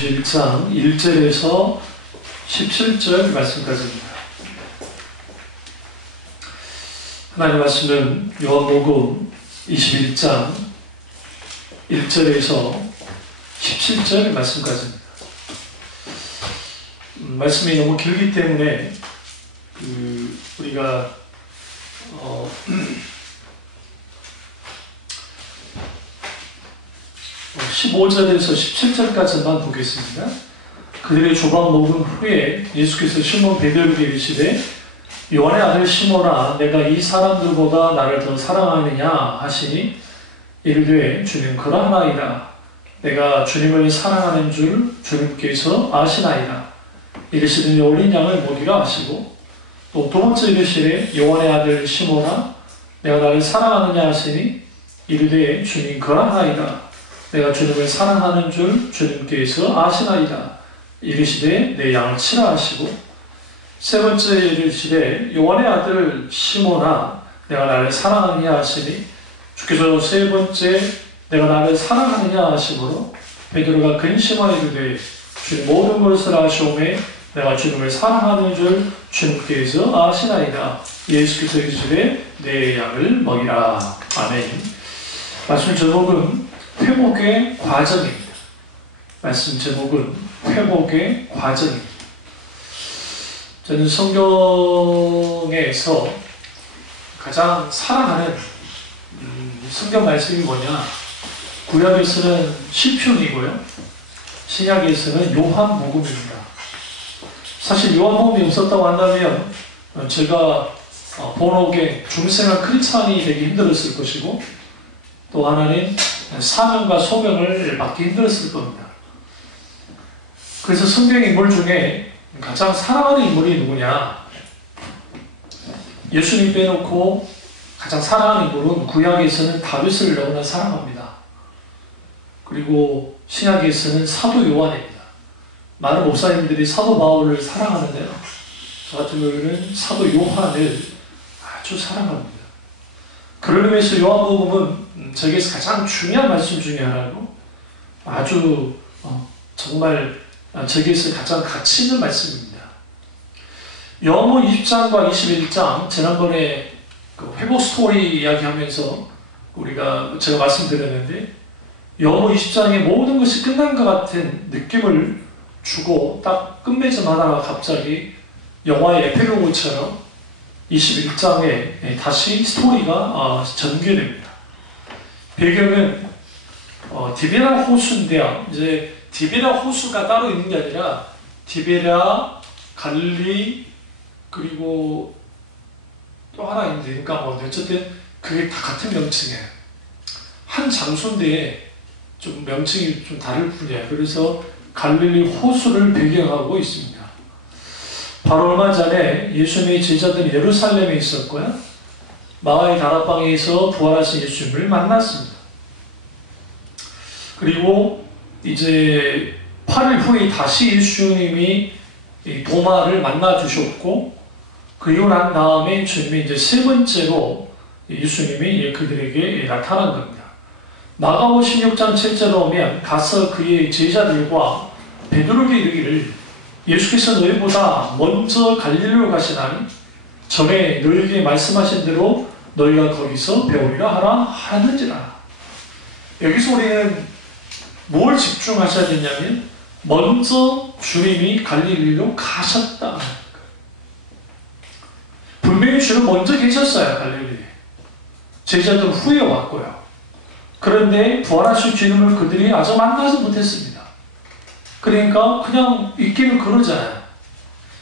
21장 1절에서 17절 말씀까지입니다. 하나님 말씀은 요한복음 21장 1절에서 17절 말씀까지입니다. 말씀이 너무 길기 때문에 우리가 15절에서 17절까지만 보겠습니다. 그들의 조각 먹은 후에 예수께서 시몬 베드로에게 이르시되 요한의 아들 시몬아 내가 이 사람들보다 나를 더 사랑하느냐 하시니 이르되 주님 그러하나이다. 내가 주님을 사랑하는 줄 주님께서 아시나이다. 이르시더니 어린 양을 먹이라 하시고 또 두 번째 이르시되 요한의 아들 시몬아 내가 나를 사랑하느냐 하시니 이르되 주님 그러하나이다. 내가 주님을 사랑하는 줄 주님께서 아시나이다. 이르시되 내 양을 치라 하시고 세 번째 이르시되 요한의 아들 시몬아 내가 나를 사랑하느냐 하시니 주께서 세 번째 내가 나를 사랑하느냐 하시므로 베드로가 근심하여 이르되 주님 모든 것을 아시오매 내가 주님을 사랑하는 줄 주님께서 아시나이다. 예수께서 이르시되 내 양을 먹이라. 아멘. 말씀 제목은 회복의 과정입니다. 말씀 제목은 회복의 과정입니다. 저는 성경에서 가장 사랑하는 성경 말씀이 뭐냐? 구약에서는 시편이고요. 신약에서는 요한복음입니다. 사실 요한복음이 없었다고 한다면 제가 본옥의 중생한 크리스찬이 되기 힘들었을 것이고 또 하나는 사명과 소명을 받기 힘들었을 겁니다. 그래서 성경 인물 중에 가장 사랑하는 인물이 누구냐? 예수님 빼놓고 가장 사랑하는 인물은 구약에서는 다윗을 너무나 사랑합니다. 그리고 신약에서는 사도 요한입니다. 많은 목사님들이 사도 바울을 사랑하는데요. 저 같은 경우는 사도 요한을 아주 사랑합니다. 그런 의미에서 요한복음은 저에게서 가장 중요한 말씀 중에 하나고 아주 정말 저에게서 가장 가치 있는 말씀입니다. 요한복음 20장과 21장 지난번에 그 회복 스토리 이야기하면서 제가 말씀드렸는데 요한복음 20장에 모든 것이 끝난 것 같은 느낌을 주고 딱 끝맺음하다가 갑자기 영화의 에필로그처럼 21장에 다시 스토리가 전개됩니다. 배경은 디베라 호수인데요. 이제 디베라 호수가 따로 있는 게 아니라 디베라, 갈릴리 그리고 또 하나 있는데 그러니까 어쨌든 그게 다 같은 명칭이에요. 한 장소인데 좀 명칭이 좀 다를 뿐이에요. 그래서 갈릴리 호수를 배경하고 있습니다. 바로 얼마 전에 예수님의 제자들이 예루살렘에 있었고요. 마가의 다락방에서 부활하신 예수님을 만났습니다. 그리고 이제 8일 후에 다시 예수님이 도마를 만나주셨고 그리고 난 다음에 주님이 이제 세 번째로 예수님이 그들에게 나타난 겁니다. 마가복음 16장 7절에 오면 가서 그의 제자들과 베드로에게 이르기를 예수께서 너희보다 먼저 갈릴리로 가시나니 전에 너희에게 말씀하신 대로 너희가 거기서 배우리라 하라 하는지라. 여기서 우리는 뭘 집중하셔야 되냐면 먼저 주님이 갈릴리로 가셨다. 분명히 주는 먼저 계셨어요. 갈릴리에. 제자들은 후에 왔고요. 그런데 부활하신 주님을 그들이 아직 만나지 못했습니다. 그러니까 그냥 있기는 그러잖아요.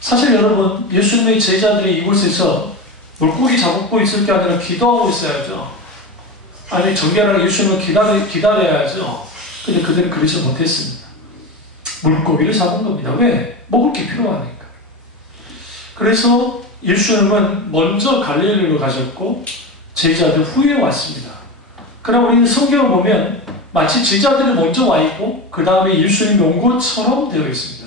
사실 여러분 예수님의 제자들이 이곳에서 물고기 잡고 있을 게 아니라 기도하고 있어야죠. 아니 정결하게 예수님을 기다려야죠. 근데 그들은 그러지 못했습니다. 물고기를 잡은 겁니다. 왜? 먹을 게 필요하니까. 그래서 예수님은 먼저 갈릴리로 가셨고 제자들 후에 왔습니다. 그러나 우리는 성경을 보면 마치 제자들이 먼저 와 있고 그 다음에 예수님이 온 것처럼 되어 있습니다.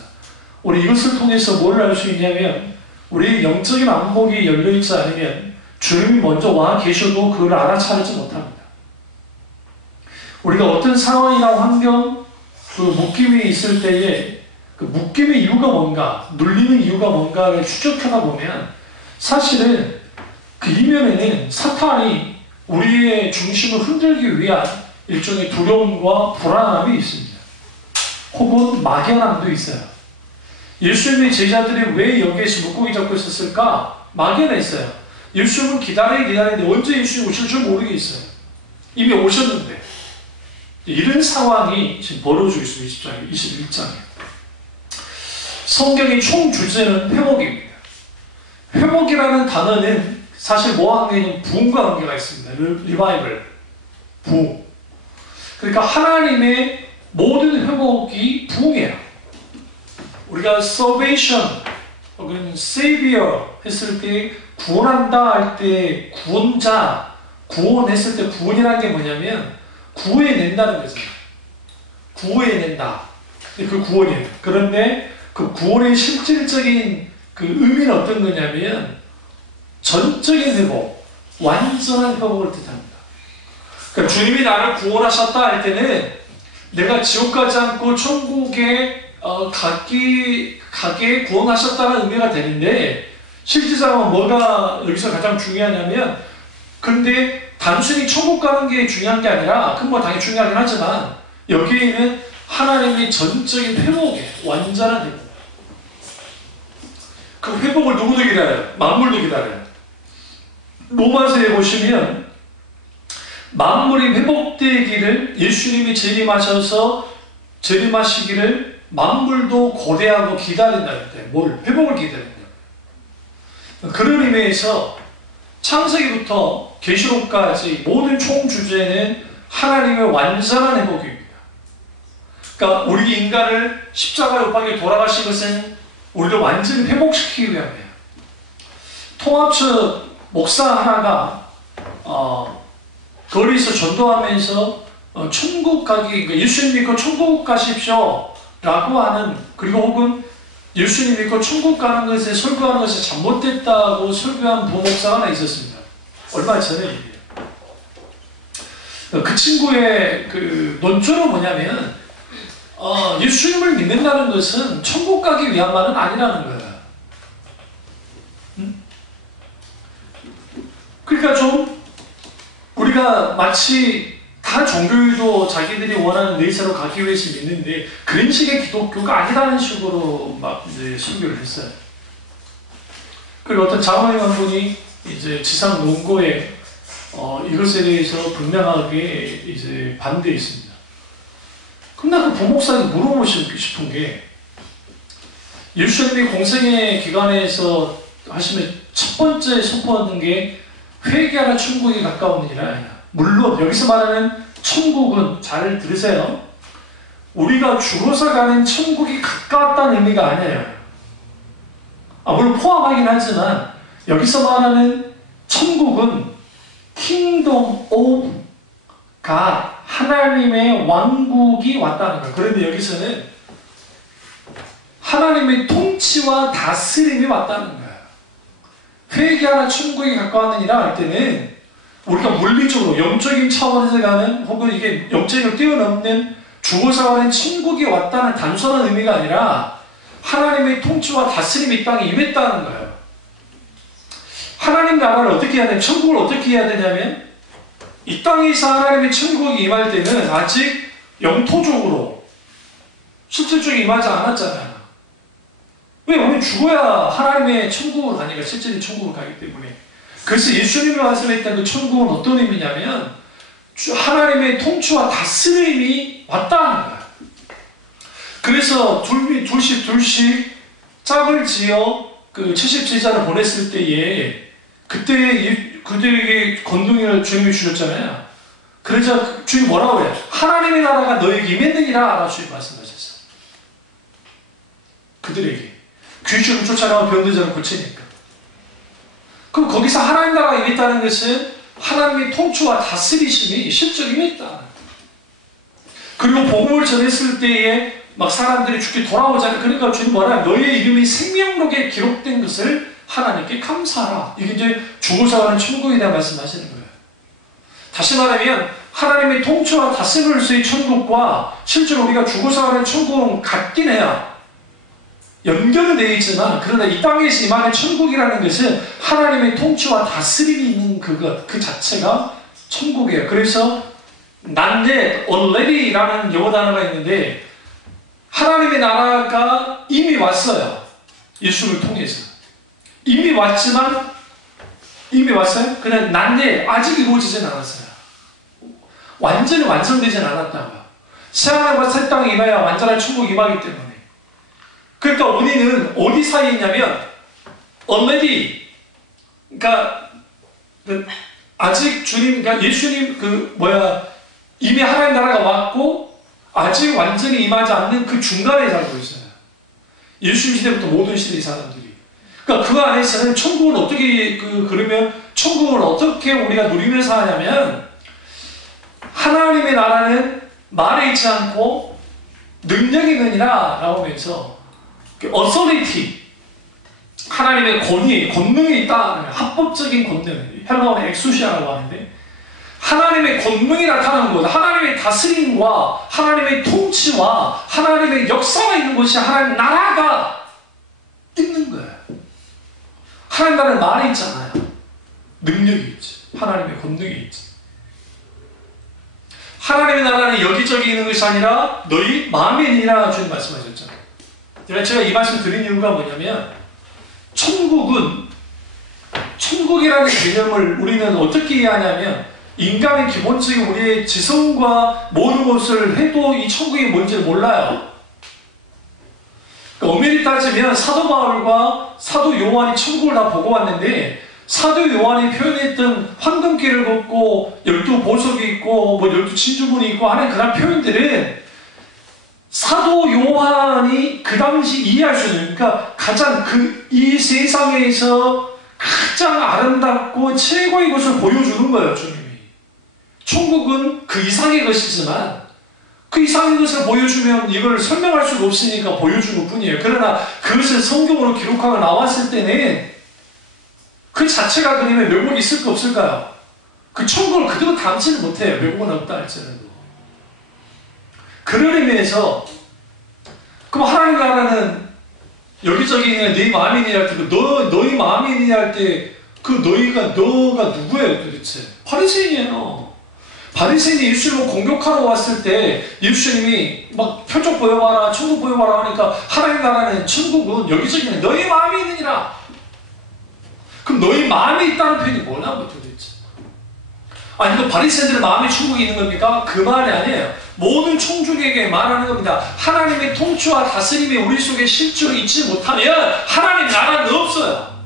우리 이것을 통해서 뭘 알 수 있냐면 우리의 영적인 안목이 열려있지 않으면 주님이 먼저 와 계셔도 그걸 알아차리지 못합니다. 우리가 어떤 상황이나 환경 그 묶임이 있을 때에 그 묶임의 이유가 뭔가, 눌리는 이유가 뭔가를 추적하다 보면 사실은 그 이면에는 사탄이 우리의 중심을 흔들기 위한 일종의 두려움과 불안함이 있습니다. 혹은 막연함도 있어요. 예수님의 제자들이 왜 여기에서 물고기 잡고 있었을까? 막연했어요. 예수님은 기다리는데 언제 예수님 오실 줄 모르겠어요. 이미 오셨는데. 이런 상황이 지금 벌어지고 있습니다. 21장에. 성경의 총 주제는 회복입니다. 회복이라는 단어는 사실 뭐와 관계는 부흥과 관계가 있습니다. 리바이벌, 부흥. 그러니까 하나님의 모든 회복이 부흥이에요. 우리가 salvation 혹은 savior 했을 때 구원한다 할 때 구원자, 구원했을 때 구원이라는 게 뭐냐면 구해낸다는 거죠. 구해낸다. 그 구원이에요. 그런데 그 구원의 실질적인 그 의미는 어떤 거냐면 전적인 회복, 완전한 회복을 뜻합니다. 그러니까 주님이 나를 구원하셨다 할 때는 내가 지옥 가지 않고 천국에 가게 구원하셨다는 의미가 되는데 실질적으로 뭐가 여기서 가장 중요하냐면 근데 단순히 천국 가는 게 중요한 게 아니라 그건 뭐 당연히 중요하긴 하지만 여기에는 하나님의 전적인 회복이에요. 완전한 회복. 그 회복을 누구도 기다려요? 만물도 기다려요. 로마서에 보시면 만물이 회복되기를 예수님이 재림하시기를 만물도 고대하고 기다린다는 때 뭘? 회복을 기다린다. 그런 의미에서 창세기부터 계시록까지 모든 총 주제는 하나님의 완전한 회복입니다. 그러니까 우리 인간을 십자가 옆방에 돌아가신 것은 우리를 완전히 회복시키기 위함이에요. 통합처 목사 하나가 거리에서 전도하면서 천국 가기, 그러니까 예수님 믿고 천국 가십시오 라고 하는, 그리고 혹은 예수님 믿고 천국 가는 것에 설교하는 것이 잘못됐다고 설교한 부목사가 하나 있었습니다. 얼마 전에 일이에요. 그 친구의 그 논조는 뭐냐면 예수님을 믿는다는 것은 천국 가기 위함만은 아니라는 거예요. 그러니까 좀 우리가 마치 다 종교도 자기들이 원하는 내세로 가기 위해서 믿는데 그런 식의 기독교가 아니라는 식으로 막 이제 설교를 했어요. 그리고 어떤 장로님 한 분이 이제 지상 논거에 이것에 대해서 분명하게 이제 반대했습니다. 그럼 나 그 부목사에게 물어보고 싶은 게 예수님이 공생의 기간에서 하시면 첫 번째 선포하는 게 회개하라 천국에 가까우니라. 물론 여기서 말하는 천국은 잘 들으세요. 우리가 죽어서 가는 천국이 가까웠다는 의미가 아니에요. 물론 포함하긴 하지만 여기서 말하는 천국은 Kingdom of God, 하나님의 왕국이 왔다는 거예요. 그런데 여기서는 하나님의 통치와 다스림이 왔다는 거예요. 회개하라 천국에 가까웠느니라 할 때는 우리가 물리적으로 영적인 차원에서 가는 혹은 이게 영적으로 뛰어넘는 죽어서 가는 천국이 왔다는 단순한 의미가 아니라 하나님의 통치와 다스림이 이 땅에 임했다는 거예요. 하나님 나라를 어떻게 해야 되냐면, 천국을 어떻게 해야 되냐면 이 땅에서 하나님의 천국이 임할 때는 아직 영토적으로 실질적으로 임하지 않았잖아요. 왜? 우리 죽어야 하나님의 천국을 가니까 실질적인 천국을 가기 때문에. 그래서 예수님이 말씀했던 그 천국은 어떤 의미냐면 하나님의 통치와 다스림이 왔다는 거예요. 그래서 둘씩 짝을 지어 그 70제자를 보냈을 때에 그때 그들에게 건둥이를 주님이 주셨잖아요. 그래서 주님이 뭐라고 해요? 하나님의 나라가 너에게 임했느니라 라고 주님 말씀하셨어요. 그들에게 귀신을 쫓아나와 병든 자를 고치니까. 그럼 거기서 하나님 나라가 임했다는 것은 하나님의 통치와 다스리심이 실제로 임했다. 그리고 복음을 전했을 때에 막 사람들이 죽게 돌아오잖아요. 그러니까 주님 뭐라, 너의 이름이 생명록에 기록된 것을 하나님께 감사하라. 이게 이제 죽어서 가는 천국이다 말씀하시는 거예요. 다시 말하면 하나님의 통치와 다스림으로서의 천국과 실제로 우리가 죽어서 하는 천국은 같긴 해요. 연결은 되어 있지만, 그러나 이 땅에서 임하는 천국이라는 것은 하나님의 통치와 다스림이 있는 그 자체가 천국이에요. 그래서 난데 already라는 영어 단어가 있는데, 하나님의 나라가 이미 왔어요. 예수를 통해서. 이미 왔어요? 그냥 난데 아직 이루어지진 않았어요. 완전히 완성되진 않았다고요. 새하늘과 새 땅에 임해야 완전한 천국이 임하기 때문에. 그러니까 우리는 어디 사이에 있냐면 already, 그러니까 아직 주님, 그러니까 예수님 이미 하나님 나라가 왔고 아직 완전히 임하지 않는 그 중간에 살고 있어요. 예수님 시대부터 모든 시대의 사람들이. 그러니까 그 안에서는 천국을 어떻게 그러면 천국을 어떻게 우리가 누리면서 하냐면, 하나님의 나라는 말에 있지 않고 능력이 아니라 나오면서 authority, 하나님의 권능이 있다. 합법적인 권능, 헬라어는 엑소시아라고 하는데, 하나님의 권능이 나타나는 거죠. 하나님의 다스림과 하나님의 통치와 하나님의 역사가 있는 곳이 하나님 나라가 있는 거예요. 하나님 나라는 말이 있잖아요. 능력이 있지. 하나님의 권능이 있지. 하나님의 나라는 여기저기 있는 것이 아니라 너희 마음에 있느니라 주님 말씀하셨잖아요. 제가 이 말씀 드린 이유가 뭐냐면, 천국이라는 개념을 우리는 어떻게 이해하냐면, 인간의 기본적인 우리의 지성과 모든 것을 해도 이 천국이 뭔지를 몰라요. 그러니까 엄밀히 따지면 사도 바울과 사도 요한이 천국을 다 보고 왔는데, 사도 요한이 표현했던 황금길을 걷고 12보석이 있고 12진주문이 있고 하는 그런 표현들은 사도 요한이 그 당시 이해할 수 있는, 그러니까 가장 이 세상에서 가장 아름답고 최고의 것을 보여주는 거예요, 주님이. 천국은 그 이상의 것이지만 그 이상의 것을 보여주면 이걸 설명할 수가 없으니까 보여주는 뿐이에요. 그러나 그것을 성경으로 기록하고 나왔을 때는 그 자체가 그림에 묘목이 있을까 없을까요? 그 천국을 그대로 담지는 못해요. 묘목은 없다 할지라도. 그런 의미에서, 그럼 하나님 나라는 여기저기 있는 네 마음이니 할 때, 너희 마음이니 할 때, 너가 누구예요 도대체? 바리새인이에요. 바리새인이 예수님을 공격하러 왔을 때 예수님이 막 표적 보여봐라, 천국 보여봐라 하니까, 하나님 나라는, 천국은 여기저기 있는 너희 마음이 있느니라. 그럼 너희 마음에 있다는 표현이 뭐냐고 도대체? 아니, 그 바리새인들의 마음에 천국이 있는 겁니까? 그 말이 아니에요. 모든 천족에게 말하는 겁니다. 하나님의 통치와 다스림이 우리 속에 실제로 있지 못하면 하나님 나라는 없어요.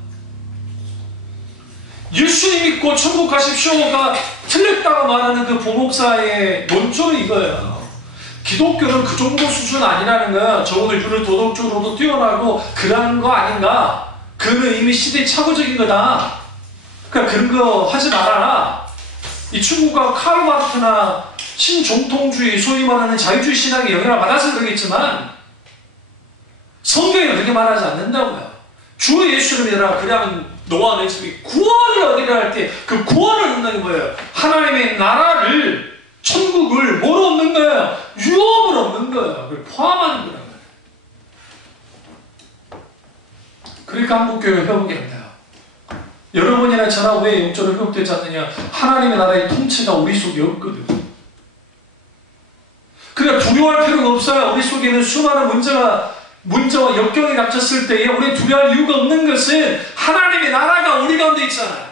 예수님 믿고 천국 가십시오가 틀렸다고 말하는 그 부목사의 논조는 이거예요. 기독교는 그 정도 수준 아니라는 거야. 적어도 윤리 도덕적으로도 뛰어나고 그러는 거 아닌가? 그는 이미 시대의 착오적인 거다. 그러니까 그런 거 하지 말아라. 이 친구가 카르마르크나 신종통주의, 소위 말하는 자유주의 신앙의 영향을 받아서 그러겠지만 성경이 그렇게 말하지 않는다고요. 주 예수를 믿어라. 그러면 너와 내 집이 구원을 얻으려 할 때 그 구원을 얻는 게 뭐예요? 하나님의 나라를, 천국을 뭐로 얻는 거예요? 유업을 얻는 거예요. 그걸 포함하는 거란 말이에요. 그러니까 한국교회가 회복이 안 돼요. 여러분이나 저나 왜 영적으로 회복되지 않느냐? 하나님의 나라의 통치가 우리 속에 없거든. 그러니까 두려워할 필요가 없어요. 우리 속에는 수많은 문제와 역경이 닥쳤을 때에 우리 두려워할 이유가 없는 것은 하나님의 나라가 우리 가운데 있잖아요.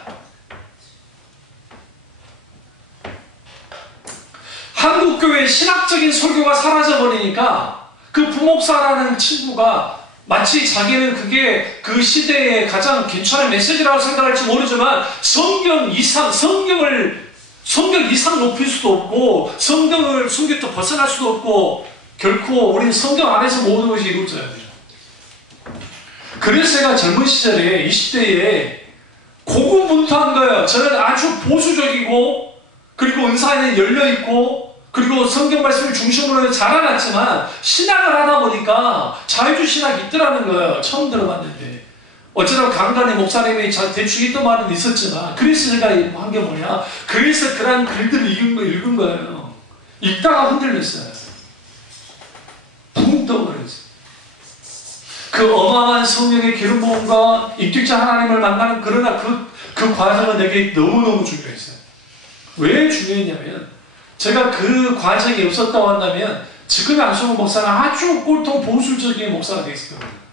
한국교회의 신학적인 설교가 사라져버리니까 그 부목사라는 친구가 마치 자기는 그게 그 시대의 가장 괜찮은 메시지라고 생각할지 모르지만 성경 이상 높일 수도 없고 성경부터 벗어날 수도 없고 결코 우리는 성경 안에서 모든 것이 이루어져야 돼요. 그래서 제가 젊은 시절에 20대에 고군분투한 거예요. 저는 아주 보수적이고 그리고 은사에는 열려있고 그리고 성경 말씀을 중심으로 자라났지만 신학을 하다 보니까 자유주의 신학이 있더라는 거예요. 처음 들어봤는데 어쩌다 강단의 목사님이 대충 있던 말은 있었지만, 그래서 제가 한 게 뭐냐, 그래서 그런 글들을 읽은 거예요. 읽다가 흔들렸어요. 붕 떠버렸어요. 그 어마어마한 성령의 기름 부음과 인격자 하나님을 만나는, 그러나 그 과정은 내게 너무너무 중요했어요. 왜 중요했냐면, 제가 그 과정이 없었다고 한다면 지금의 안성호 목사는 아주 꼴통 보수적인 목사가 되었을 겁니다.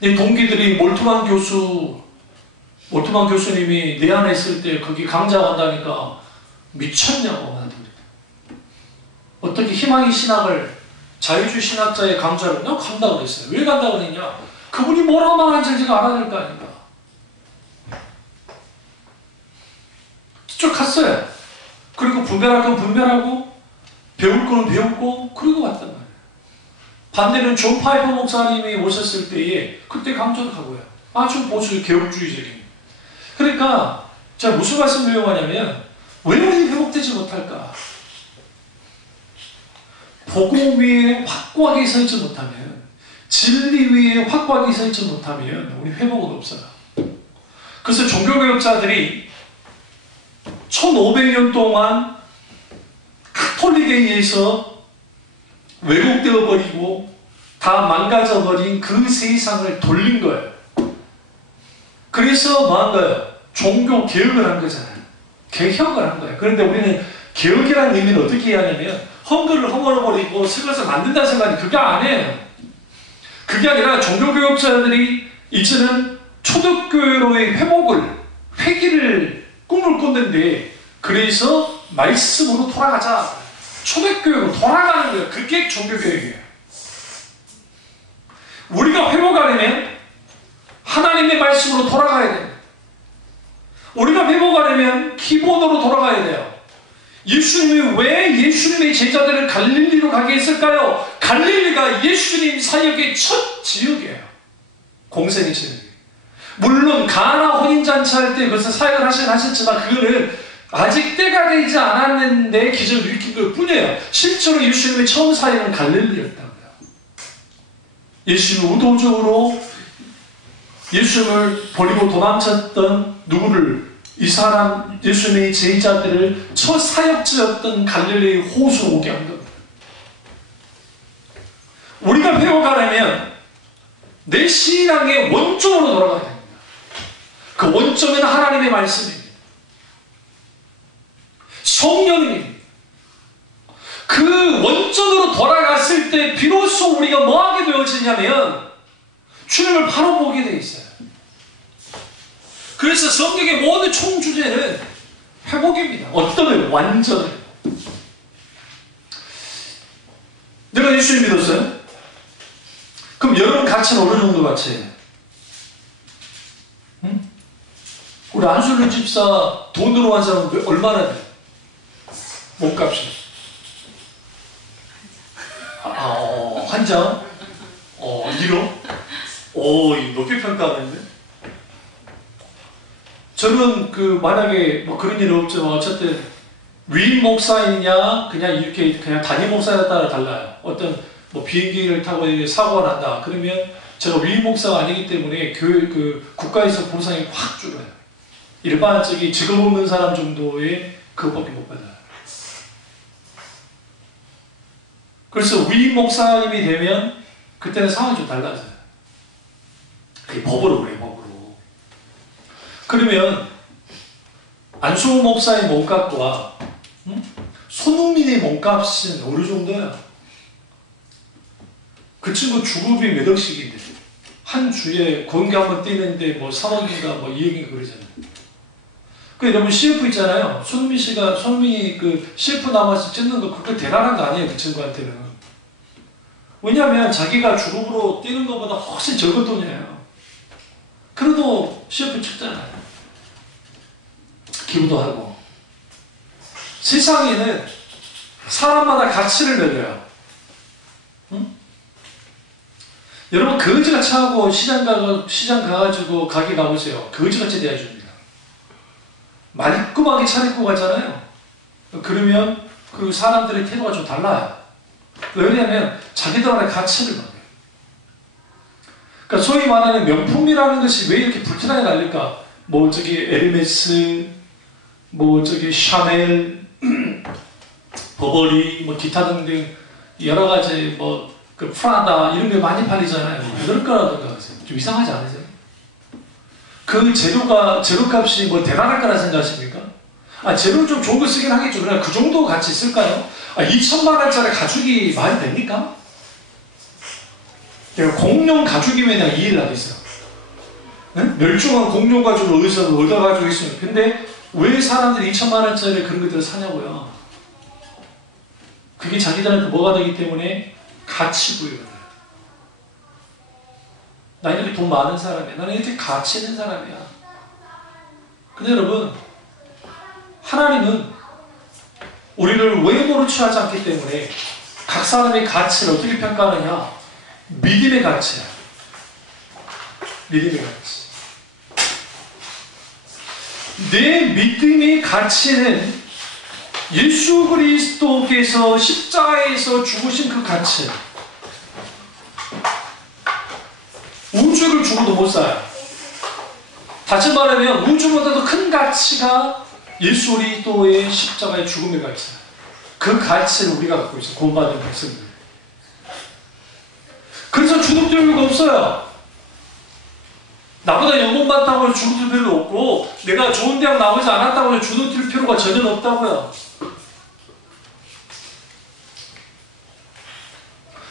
내 동기들이 몰트만 교수님이 내 안에 있을 때 거기 강좌 간다니까 미쳤냐고 하더니, 어떻게 희망의 신학을, 자유주의 신학자의 강좌를 너 간다고 그랬어요. 왜 간다고 그랬냐? 그분이 뭐라고 말하는지 제가 알아야 될 거 아닌가. 쭉 갔어요. 그리고 분별할 건 분별하고, 배울 거는 배우고, 그리고 왔단 말이에요. 반대는 존 파이퍼 목사님이 오셨을 때에 그때 강좌도 가고요. 아주 보수 개혁주의적인. 그러니까 제가 무슨 말씀을 이용하냐면, 왜 우리 회복되지 못할까? 복음 위에 확고하게 서 있지 못하면, 진리 위에 확고하게 서 있지 못하면 우리 회복은 없어요. 그래서 종교개혁자들이 1500년 동안 카톨릭에 의해서 왜곡되어 버리고 다 망가져 버린 그 세상을 돌린 거예요. 그래서 뭐 한 거예요? 종교 개혁을 한 거잖아요. 개혁을 한 거예요. 그런데 우리는 개혁이라는 의미는 어떻게 이해하냐면, 헝거를 허물어버리고 새 것을 만든다는 생각이 그게 아니에요. 그게 아니라 종교개혁자들이 이제는 초대교회로의 회복을, 회기를 꿈을 꿨는데, 그래서 말씀으로 돌아가자. 초대교회로 돌아가는 거예요. 그게 종교개혁이에요. 우리가 회복하려면 하나님의 말씀으로 돌아가야 돼요. 우리가 회복하려면 기본으로 돌아가야 돼요. 예수님이 왜 예수님의 제자들을 갈릴리로 가게 했을까요? 갈릴리가 예수님 사역의 첫 지역이에요. 공생의 지역이에요. 물론 가나 혼인잔치 할 때 그것을 사역을 하셨지만, 그거는 아직 때가 되지 않았는데 기적을 일으킨 것 뿐이에요. 실제로 예수님의 처음 사역은 갈릴리였다고요. 예수님은 의도적으로 예수님을 버리고 도망쳤던 누구를, 이 사람 예수님의 제자들을 첫 사역지였던 갈릴리의 호수로 오게 한 겁니다. 우리가 회복하려면 내 신앙의 원점으로 돌아가야 됩니다. 그 원점은 하나님의 말씀입니다. 성령입니다. 그 원점으로 돌아갔을 때 비로소 우리가 뭐하게 되어지냐면 주님을 바로 보게 되어 있어요. 그래서 성경의 모든 총주제는 회복입니다. 어떤 회복? 완전 회복. 내가 예수님 믿었어요? 그럼 여러분 가치는 어느 정도 가치예요? 응? 우리 안술련 집사 돈으로 한 사람은 얼마나 돼요? 몸값이. 한 장? 1억? 높게 평가하는데? 저는 만약에 뭐 그런 일은 없지만, 어쨌든 위임 목사이냐, 그냥 이렇게 그냥 단임 목사에 따라 달라요. 어떤 뭐 비행기를 타고 사고가 난다. 그러면 제가 위임 목사가 아니기 때문에 교회 국가에서 보상이 확 줄어요. 일반적인 직업 없는 사람 정도의 그것밖에 못 받아요. 그래서 위임 목사님이 되면 그때는 상황이 좀 달라져요. 그게 법으로 그래요, 법으로. 그러면 안수호 목사의 몸값과 손흥민의 몸값은 어느 정도야? 그 친구 주급이 몇 억씩인데, 한 주에 경기 한번 뛰는데 뭐 3억인가 뭐 2억인가 그러잖아요. 그 여러분 CF 있잖아요. 손흥민이 그 CF 남아서 찍는 거 그거 대단한 거 아니에요, 그 친구한테는. 왜냐하면 자기가 주급으로 뛰는 것보다 훨씬 적은 돈이에요. 그래도 CF 찍잖아요. 기부도 하고. 세상에는 사람마다 가치를 매겨요. 응? 여러분 거지같이 하고 시장 가가지고 가게 가보세요. 거지같이 대해줍니다. 말끔하게 차려입고 가잖아요. 그러면 그 사람들의 태도가 좀 달라요. 왜냐하면 자기들만의 가치를 말해요. 그러니까 소위 말하는 명품이라는 것이 왜 이렇게 불티나게 날릴까? 뭐 저기 에르메스, 뭐 저기 샤넬, 버버리, 뭐 기타 등등 여러 가지 뭐 그 프라다 이런 게 많이 팔리잖아요. 왜 그럴 거라고 생각하세요? 좀 이상하지 않으세요? 그 재료값이 뭐 대단할 거라 생각하십니까? 재료 좀 좋은 거 쓰긴 하겠죠. 그러나 그 정도 가치 있을까요? 2천만 원짜리 가죽이 말이 됩니까? 공룡 가죽이면 그냥 이해를 하겠어요. 네? 멸종한 공룡 가죽을 어디서 얻어가지고 있어요. 근데 왜 사람들이 2천만 원짜리 그런 것들을 사냐고요? 그게 자기들한테 뭐가 되기 때문에 가치 부여를 해요. 나는 이렇게 돈 많은 사람이야. 나는 이렇게 가치 있는 사람이야. 근데 여러분, 하나님은 우리를 외모로 취하지 않기 때문에 각 사람의 가치를 어떻게 평가하느냐? 믿음의 가치야. 믿음의 가치. 내 믿음의 가치는 예수 그리스도께서 십자가에서 죽으신 그 가치. 우주를 주고도 못 사요. 다시 말하면 우주보다도 큰 가치가 예수 그리스도의 십자가의 죽음의 가치야. 그 가치를 우리가 갖고 있어요. 구원받은 백성들. 그래서 주눅들 필요가 없어요. 나보다 연봉 많다고 해서 주눅들 필요 없고, 내가 좋은 대학 나오지 않았다고 해서 주눅들 필요가 전혀 없다고요.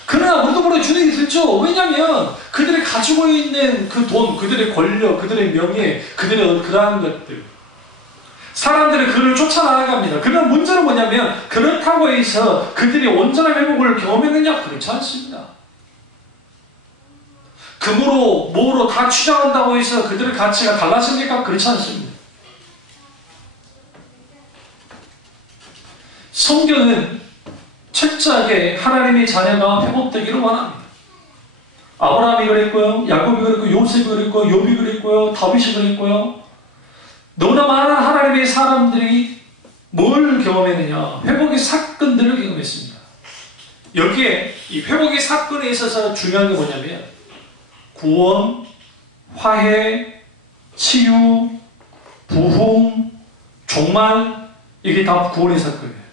그러나 우리도 모르게 주눅이 들죠. 왜냐하면 그들이 가지고 있는 그 돈, 그들의 권력, 그들의 명예, 그들의 그러한 것들, 사람들이 그를 쫓아나갑니다. 그러나 문제는 뭐냐면 그렇다고 해서 그들이 온전한 회복을 경험했느냐? 그렇지 않습니다. 금으로 뭐로 다 취장한다고 해서 그들의 가치가 달라집니까? 그렇지 않습니다. 성경은 철저하게 하나님의 자녀가 회복되기를 원합니다. 아브라함이 그랬고요, 야곱이 그랬고, 요셉이 그랬고요, 욥이 그랬고요, 다윗이 그랬고요. 너무나 많은 하나님의 사람들이 뭘 경험했느냐? 회복의 사건들을 경험했습니다. 여기에 이 회복의 사건에 있어서 중요한 게 뭐냐면 구원, 화해, 치유, 부흥, 종말, 이게 다 구원의 사건이에요.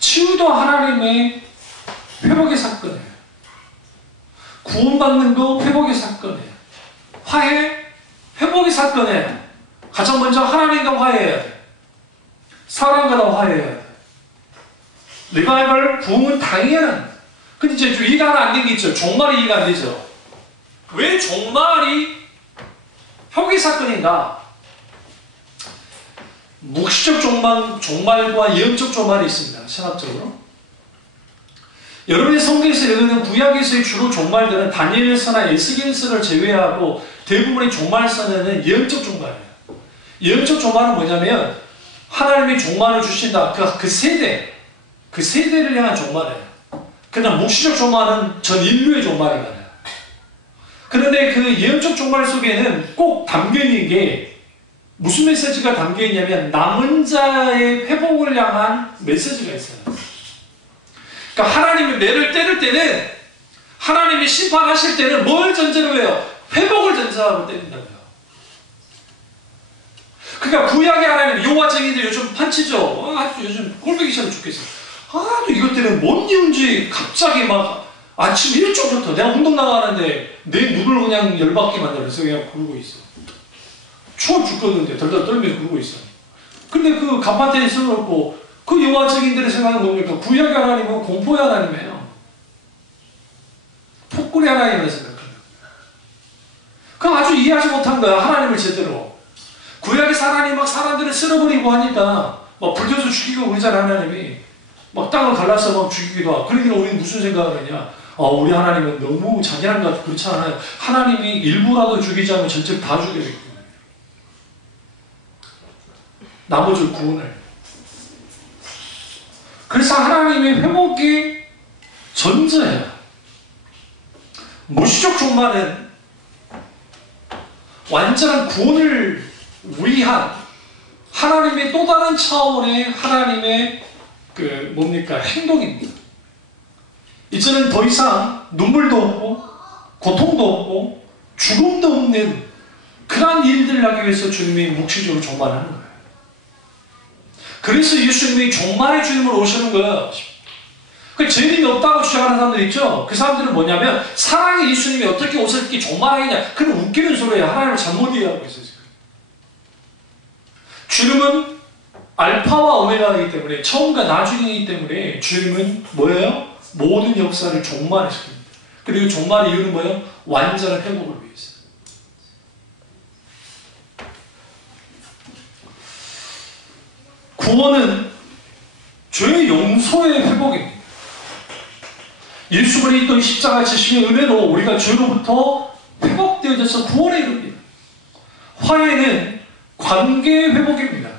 치유도 하나님의 회복의 사건이에요. 구원받는 거 회복의 사건이에요. 화해, 회복의 사건이에요. 가장 먼저 하나님과 화해해야 돼. 사람과 화해해야 돼. 리바이벌, 부흥은 당연한. 근데 이제 좀 이해가 안 되는 게 있죠. 종말이 이해가 안 되죠. 왜 종말이 회복의 사건인가? 묵시적 종말과 예언적 종말이 있습니다. 신학적으로. 여러분의 성경에서 읽는 구약에서의 주로 종말들은 다니엘서나 에스겔서를 제외하고 대부분의 종말서는 예언적 종말이에요. 예언적 종말은 뭐냐면 하나님이 종말을 주신다. 그 세대, 그 세대를 향한 종말이에요. 그냥 묵시적 종말은 전 인류의 종말이 많아요. 그런데 그 예언적 종말 속에는 꼭 담겨있는 게 무슨 메시지가 담겨있냐면 남은 자의 회복을 향한 메시지가 있어요. 그러니까 하나님이 매를 때릴 때는, 하나님이 심판하실 때는 뭘 전제로 해요? 회복을 전제하고 때린다고요. 그러니까 구약의 하나님, 여호와 증인들 요즘 판치죠. 아주 요즘 꼴보기 싫어 죽겠어. 또 이것 때문에 뭔 이유인지 갑자기 막 아침 일찍부터 내가 운동 나가는데 내 눈을 그냥 열받게 만들어서 그냥 굴고 있어. 추워 죽겠는데 덜덜 떨면서 굴고 있어. 근데 그 갑판대에 서놓고 그 여호와 증인들의 생각은 뭡니까? 구약의 하나님은 공포의 하나님이에요. 폭군의 하나님이라고 생각합니다. 그럼 아주 이해하지 못한 거야. 하나님을 제대로. 구약의 하나님 막 사람들을 쓸어버리고 하니까 막 불태워서 죽이고 그러잖아. 하나님이 막 땅을 갈라서 막 죽이기도 하고. 그러니까 우리는 무슨 생각을 하냐? 우리 하나님은 너무 잔인한 것 같고 그렇지 않아요. 하나님이 일부라도 죽이지 않으면 전체를 다 죽여야겠고 나머지를 구원을. 그래서 하나님의 회복이 전제예요. 무시적 종말은 완전한 구원을 위한 하나님의 또 다른 차원의 하나님의 그 뭡니까? 행동입니다. 이제는 더 이상 눈물도 없고 고통도 없고 죽음도 없는 그러한 일들을 하기 위해서 주님이 묵시적으로 종말하는 거예요. 그래서 예수님이 종말의 주님으로 오시는 거예요. 그 죄님이 없다고 주장하는 사람들 있죠? 그 사람들은 뭐냐면 사랑의 예수님이 어떻게 옷을 이렇게 종말하겠냐, 그런 웃기는 소리예요. 하나님을 잘못 이해하고 있어요. 주님은 알파와 오메가이기 때문에, 처음과 나중이기 때문에 주님은 뭐예요? 모든 역사를 종말시킵니다. 그리고 종말의 이유는 뭐예요? 완전한 회복을 위해서. 구원은 죄의 용서의 회복입니다. 예수님이 또 십자가 지심의 은혜로 우리가 죄로부터 회복되어져서 구원에 이릅니다. 화해는 관계의 회복입니다.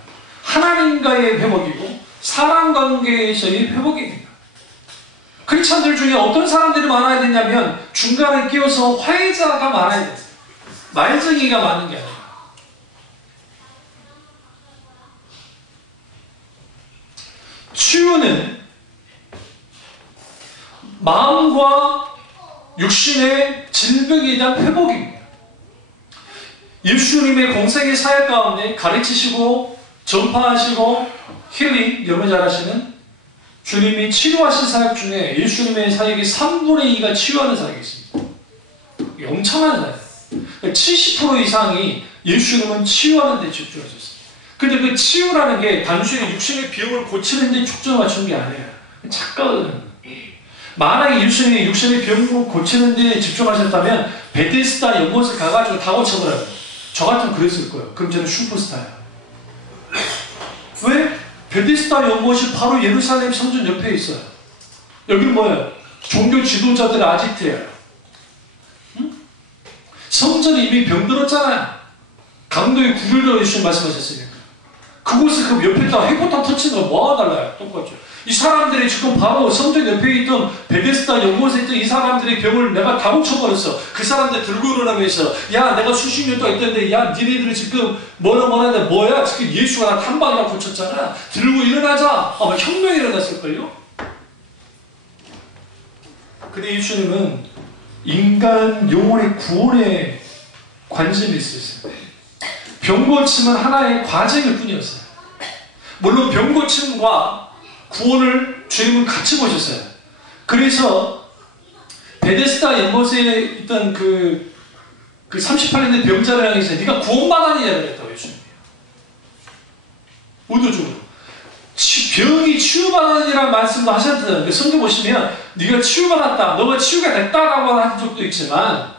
하나님과의 회복이고 사람 관계에서의 회복입니다. 크리스찬들 중에 어떤 사람들이 많아야 되냐면 중간에 끼어서 화해자가 많아야 돼요. 말쟁이가 많은 게 아니라. 치유는 마음과 육신의 질병에 대한 회복입니다. 예수님의 공생의 사역 가운데 가르치시고 전파하시고 힐링, 여러분 잘 아시는 주님이 치료하신 사역 중에 예수님의 사역의 3분의 2가 치유하는 사역이 있습니다. 엄청난 사역. 70% 이상이 예수님은 치유하는 데 집중하셨어요. 근데 그 치유라는 게 단순히 육신의 병을 고치는 데 초점을 맞춘 게 아니에요. 착각을. 만약에 예수님이 육신의 병을 고치는 데 집중하셨다면 베데스다 연못을 가가지고 다 고쳐버려요. 저 같으면 그랬을 거예요. 그럼 저는 슈퍼스타예요. 왜? 베데스다 연못이 바로 예루살렘 성전 옆에 있어요. 여기는 뭐예요? 종교 지도자들의 아지트예요. 응? 성전이 이미 병들었잖아요. 강도의 구별로 예수님 말씀하셨으니까. 그곳을 그 옆에다 핵포탄 터치는 거 뭐가 달라요? 똑같죠. 이 사람들이 지금 바로 성전 옆에 있던 베데스다 연못에 있던 이 사람들의 병을 내가 다 고쳐버렸어. 그 사람들 들고 일어나면서 야 내가 수십 년 동안 있던데 야 니네들은 지금 뭐라 뭐야 지금 예수가 나 한 방이나 고쳤잖아. 들고 일어나자. 아마 혁명이 일어났을걸요? 근데 예수님은 인간 영혼의 구원에 관심이 있으셨어요. 병 고침은 하나의 과정일 뿐이었어요. 물론 병 고침과 구원을 주님은 같이 보셨어요. 그래서 베데스다 연못에 있던 그 38년 된 병자를 향해서 네가 구원받았느냐고 했다고 예수님이. 의도적으로. 병이 치유받았느냐는 말씀도 하셨잖아요. 성경 보시면 네가 치유받았다, 너가 치유가 됐다라고 한 적도 있지만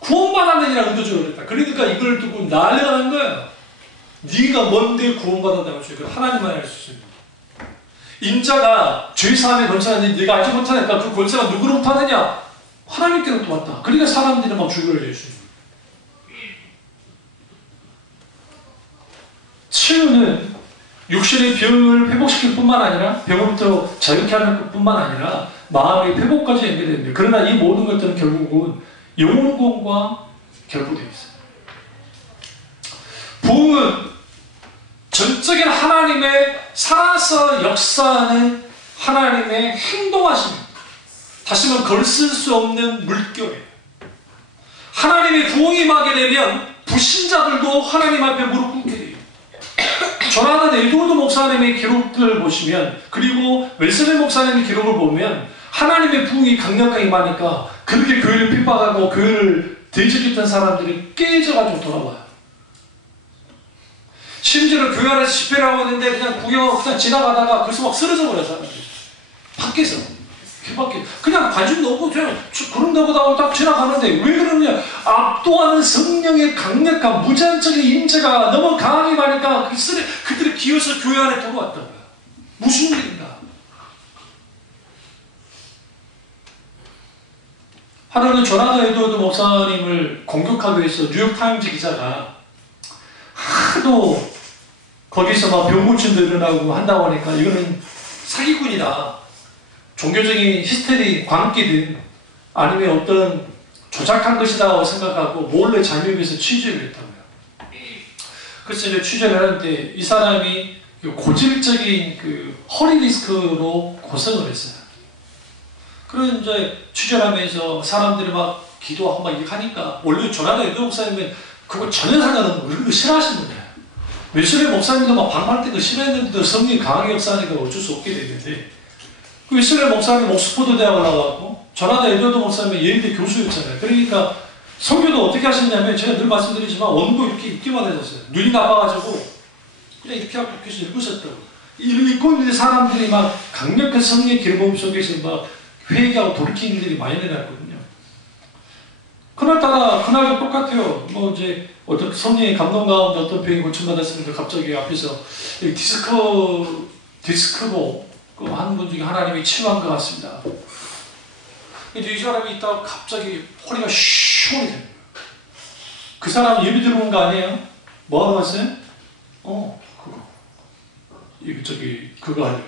구원받았느냐는 의도적으로 했다. 그러니까 이걸 두고 난리가 난 거예요. 네가 뭔데 구원받았다고 주니까 하나님만 알 수 있습니다. 인자가 죄사함에 권세하는데 네가 알지 못하니까 그 권세가 누구로부터 하느냐? 하나님께로부터 왔다. 그러니까 사람들이 막 죽여요 예수님. 치유는 육신의 병을 회복시킬 뿐만 아니라 병으로부터 자유케 하는 뿐만 아니라 마음의 회복까지 연결됩니다. 그러나 이 모든 것들은 결국은 영혼과 결부되어 있어요. 부흥은 전적인 하나님의 살아서 역사하는 하나님의 행동하십니다. 다시 말해 걸쓸 수 없는 물결이에요. 하나님의 부흥이 임하게 되면 불신자들도 하나님 앞에 무릎 꿇게 돼요. 전하는 에드워드 목사님의 기록들을 보시면, 그리고 웰슬리 목사님의 기록을 보면 하나님의 부흥이 강력하게 임하니까 그렇게 교회를 핍박하고 교회를 대적했던 사람들이 깨져가지고 돌아와요. 심지어 교회 안에서 집회를 하고 있는데 그냥 그냥 지나가다가 거기서 막 쓰러져 버려요, 사람들이. 밖에서. 그냥 관심도 없고 그냥 그런다고 하고 딱 지나가는데 왜 그러느냐? 압도하는 성령의 강력한 무제한적인 임재가 너무 강하게 가니까 그들이 기어서 교회 안에 들어왔다고요. 무슨 일인가? 하루는 조나단 에드워드 목사님을 공격하기 위해서 뉴욕타임즈 기자가 하도 거기서 막 병고침도 일어나고 한다고 하니까 이거는 사기꾼이다. 종교적인 히스테리, 광기든 아니면 어떤 조작한 것이다 생각하고 몰래 잠입해서 취재를 했다고요. 그래서 이제 취재를 하는데 이 사람이 고질적인 그 허리 디스크로 고생을 했어요. 그런 이제 취재하면서 사람들이 막 기도하고 막 이렇게 하니까, 원래 조나단 에드워 목사님은 그거 전혀 상관없는 거, 그거 싫어하시는 거예요. 웨슬리 목사님도 막 방말 때 그 싫어했는데도 성령이 강하게 역사하니까 어쩔 수 없게 되는데, 그 웨슬리 목사님 옥스퍼드 대학을 나왔고, 조나단 에드워드 목사님은 예일대 교수였잖아요. 그러니까 설교도 어떻게 하셨냐면, 제가 늘 말씀드리지만 원고 이렇게 읽기만 하셨어요. 눈이 나빠가지고 그냥 이렇게 하고 계속 읽으셨다고. 읽고 있는데 사람들이 막 강력한 성령의 기름 속에서 막 회개하고 돌이키는 일이 많이 일어났거든요. 그날따라 그날도 똑같아요. 뭐 이제 어떤 성령의 감동 가운데 어떤 병이 고침받았으니까 갑자기 앞에서 디스크보 한 분 중에 하나님이 치유한 것 같습니다. 근데 이 사람이 있다가 갑자기 허리가 시원이 됩니다. 그 사람 예비 들어온 거 아니에요? 뭐 하러 왔어요? 그거 하려고.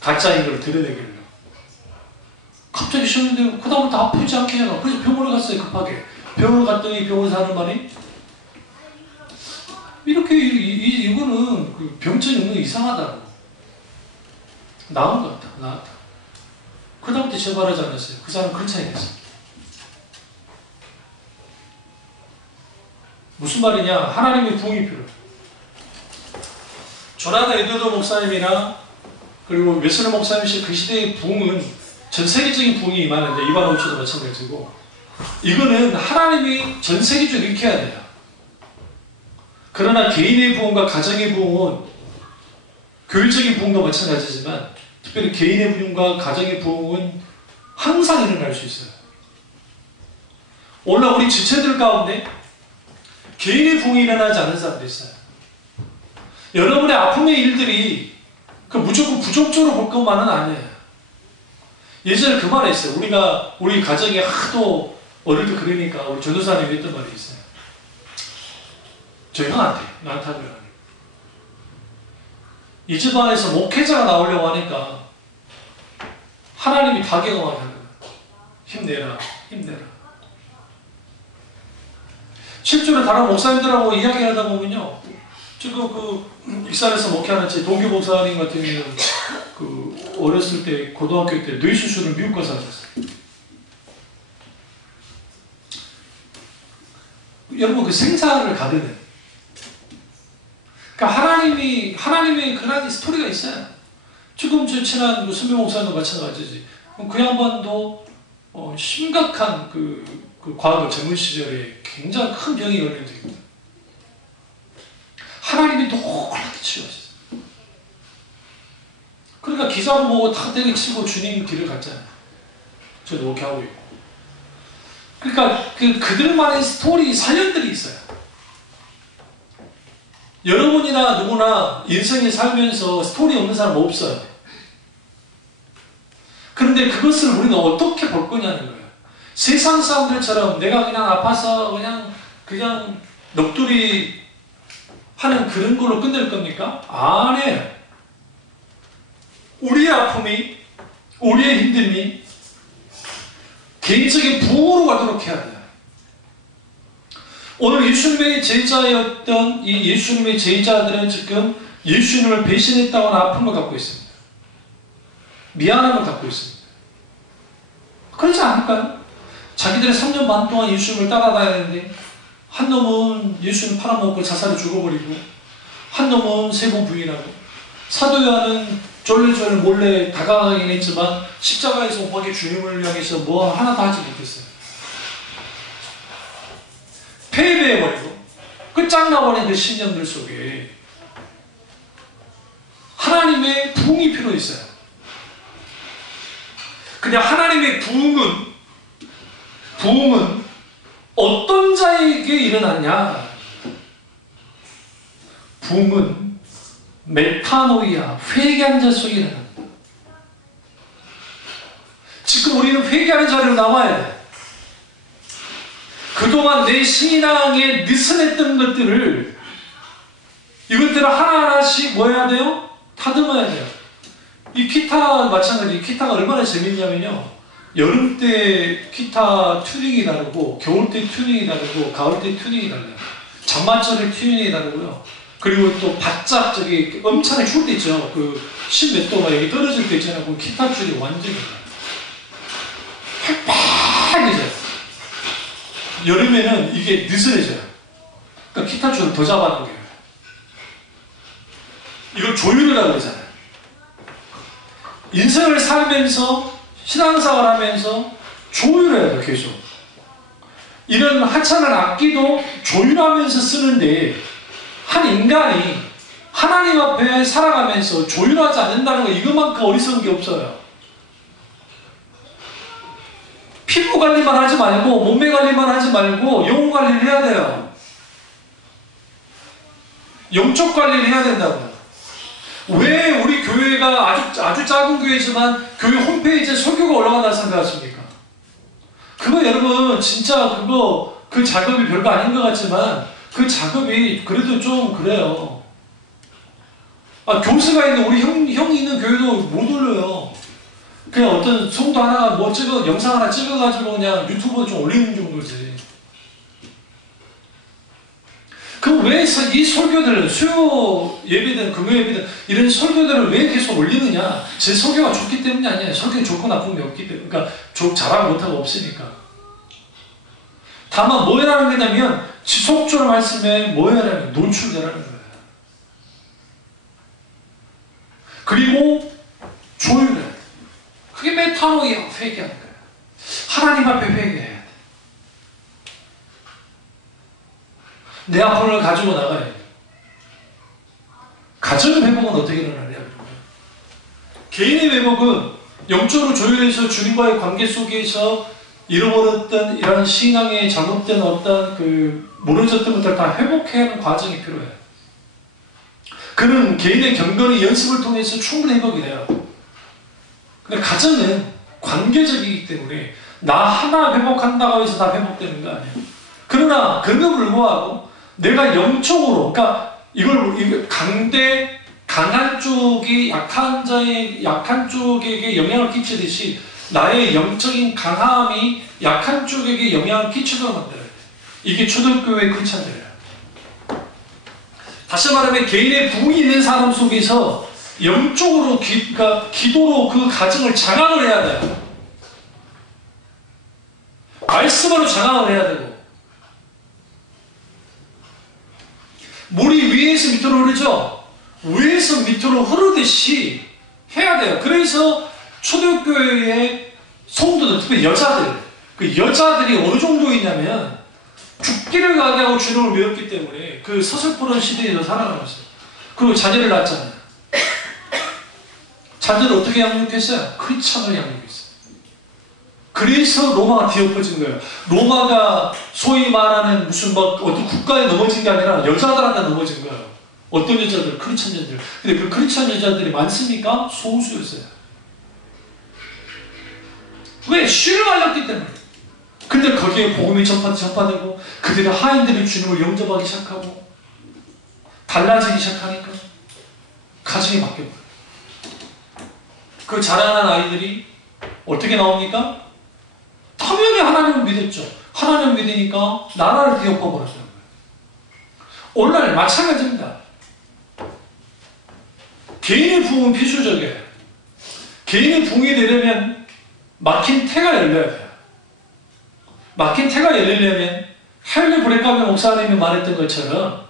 가짜인 걸 드러내기로. 갑자기 쉬었는데, 그 다음부터 아프지 않게 해요. 그래서 병원에 갔어요, 급하게. 병원에 갔더니 병원에서 하는 말이, 이렇게, 이거는 그 병증이 너무 이상하다고. 나은 것 같다, 나았다. 그 다음부터 재발하지 않았어요. 그 사람 그런 차이 됐어요. 무슨 말이냐? 하나님의 부흥이 필요해요. 조나단 에드워드 목사님이나 그리고 웨슬리 목사님 그 시대의 부흥은 전 세계적인 부흥이 임하는데, 이반 오초도 마찬가지고, 이거는 하나님이 전 세계적으로 일으켜야 돼요. 그러나 개인의 부흥과 가정의 부흥은, 교회적인 부흥도 마찬가지지만 특별히 개인의 부흥과 가정의 부흥은 항상 일어날 수 있어요. 오늘 우리 지체들 가운데 개인의 부흥이 일어나지 않는 사람들이 있어요. 여러분의 아픔의 일들이 무조건 부정적으로 볼 것만은 아니에요. 예전에 그 말이 있어요. 우리 가정에 하도 어릴 때 그러니까 우리 전도사님이 했던 말이 있어요. 저 형한테, 나한테 하는 거. 이 집안에서 목회자가 나오려고 하니까 하나님이 다경험하게 하는 거예요. 힘내라, 힘내라. 실제로 다른 목사님들하고 이야기하다 보면요, 지금 익산에서 목회하는 제 동교 목사님 같은 경우는 어렸을 때 고등학교 때 뇌수술을 미국 가서 하셨어요. 여러분 생사를 가르는, 그러니까 하나님의 그런 스토리가 있어요. 지금 제 친한 선배 목사님도 마찬가지지. 그 양반도 심각한 과거 젊은 시절에 굉장히 큰 병이 걸린 적이 있습니다. 하나님이 놀랍게 치유하셨어요. 그러니까 기사로 보고 다 때려치고 주님 길을 갔잖아요. 저도 이렇게 하고 있고. 그러니까 그들만의 스토리, 사연들이 있어요. 여러분이나 누구나 인생에 살면서 스토리 없는 사람 없어요. 그런데 그것을 우리는 어떻게 볼 거냐는 거예요. 세상 사람들처럼 내가 그냥 아파서 그냥 넋두리 하는 그런 걸로 끝낼 겁니까? 아니에요. 우리의 아픔이, 우리의 힘듦이 개인적인 부흥으로 가도록 해야 돼요. 오늘 예수님의 제자였던 이 예수님의 제자들은 지금 예수님을 배신했다고 하는 아픔을 갖고 있습니다. 미안함을 갖고 있습니다. 그렇지 않을까요? 자기들이 3년 반 동안 예수님을 따라다녔는데, 한 놈은 예수님 팔아먹고 자살해 죽어버리고, 한 놈은 3번 부인하고, 사도 요한은 쫄래쫄래 몰래 다가가긴 했지만 십자가에서 못 박힌 주님을 향해서 뭐 하나도 하지 못했어요. 패배해버리고 끝장나버린 그 신념들 속에 하나님의 부흥이 필요 있어요. 그냥 하나님의 부흥은 어떤 자에게 일어나냐? 부흥은 메타노이아, 회개하는 자 속에 일어납니다. 지금 우리는 회개하는 자리로 나와야 돼. 그동안 내 신앙에 느슨했던 것들을, 이것들을 하나하나씩 뭐 해야 돼요? 다듬어야 돼요. 이 기타 마찬가지. 기타가 얼마나 재밌냐면요, 여름 때 기타 튜닝이 다르고, 겨울 때 튜닝이 다르고, 가을 때 튜닝이 달라요. 장마철에 튜닝이 다르고요. 그리고 또 바짝 저기 엄청나게 추울 때 있죠. 그 10몇 도 막 여기 떨어질 때 있잖아요. 그 기타줄이 완전히 팍팍해져요. 여름에는 이게 느슨해져요. 그러니까 기타줄을 더 잡아당겨요. 이걸 조율이라고 그러잖아요. 인생을 살면서 신앙생활 하면서 조율해야 돼요. 계속. 이런 하찮은 악기도 조율하면서 쓰는데 한 인간이 하나님 앞에 살아가면서 조율하지 않는다는 거 이것만큼 어리석은 게 없어요. 피부 관리만 하지 말고 몸매 관리만 하지 말고 영혼 관리를 해야 돼요. 영적 관리를 해야 된다고요. 왜 우리 교회가 아주 작은 교회지만 교회 홈페이지에 설교가 올라간다 생각하십니까? 그거 여러분 진짜 그 작업이 별거 아닌 것 같지만 그 작업이 그래도 좀 그래요. 교수가 있는 우리 형이 있는 교회도 못 올려요. 그냥 어떤 성도 하나가 영상 하나 찍어가지고 그냥 유튜브에 좀 올리는 정도지. 그럼 왜 이 설교들을 수요 예배든 금요 예배든 이런 설교들을 왜 계속 올리느냐? 제 설교가 좋기 때문이 아니에요. 설교가 좋고 나쁜 게 없기 때문에. 그러니까 잘하고 못하고 없으니까. 다만 뭐 해라는 거냐면 지속적으로 말씀에 뭐 해라는 거예요. 노출되라는 거예요. 그리고 조율해. 그게 메타노이야. 회개하는 거예요. 하나님 앞에 회개해야 돼. 내 아픔을 가지고 나가야 돼. 가정 회복은 어떻게 일어나냐? 개인의 회복은 영적으로 조율해서 주님과의 관계 속에서 잃어버렸던 이런 신앙의 잘못된 어떤 무너졌던 것들 다 회복해야 하는 과정이 필요해요. 그는 개인의 경건의 연습을 통해서 충분히 회복이 돼요. 근데 가정은 관계적이기 때문에 나 하나 회복한다고 해서 다 회복되는 거 아니에요. 그러나 그럼에도 불구하고 내가 영적으로 이걸 강한 쪽이 약한 쪽에게 영향을 끼치듯이 나의 영적인 강함이 약한 쪽에게 영향을 끼치도록 만들어야 돼. 이게 초대교회의 크리스찬들이에요. 다시 말하면 개인의 부흥이 있는 사람 속에서 영적으로 기도로 그 가정을 장악을 해야 돼요. 말씀으로 장악을 해야 되고 물이 위에서 밑으로 흐르죠. 위에서 밑으로 흐르듯이 해야 돼요. 그래서 초대교회의 성도들, 특히 여자들이 어느 정도이냐면 죽기를 가게 하고 주님을 믿었기 때문에 그 서슬퍼런 시대에서 살아남았어요. 그리고 자녀를 낳았잖아요. 자녀를 어떻게 양육했어요? 크리스찬을 양육했어요. 그래서 로마가 뒤엎어진 거예요. 로마가 소위 말하는 무슨 어떤 국가에 넘어진 게 아니라 여자들한테 넘어진 거예요. 어떤 여자들? 크리스찬 여자들. 근데 그 크리스찬 여자들이 많습니까? 소수였어요. 왜? 신을 알렸기 때문에. 근데 거기에 복음이 전파되고 그들의 하인들이 주님을 영접하기 시작하고 달라지기 시작하니까 가정이 바뀌어버려요. 그 자라난 아이들이 어떻게 나옵니까? 당연히 하나님을 믿었죠. 하나님을 믿으니까 나라를 뒤엎어버렸어요. 오늘날 마찬가지입니다. 개인의 부흥은 필수적이에요. 개인의 부흥이 되려면 막힌 태가 열려야 돼요. 막힌 태가 열리려면 헨리 브레카비 목사님이 말했던 것처럼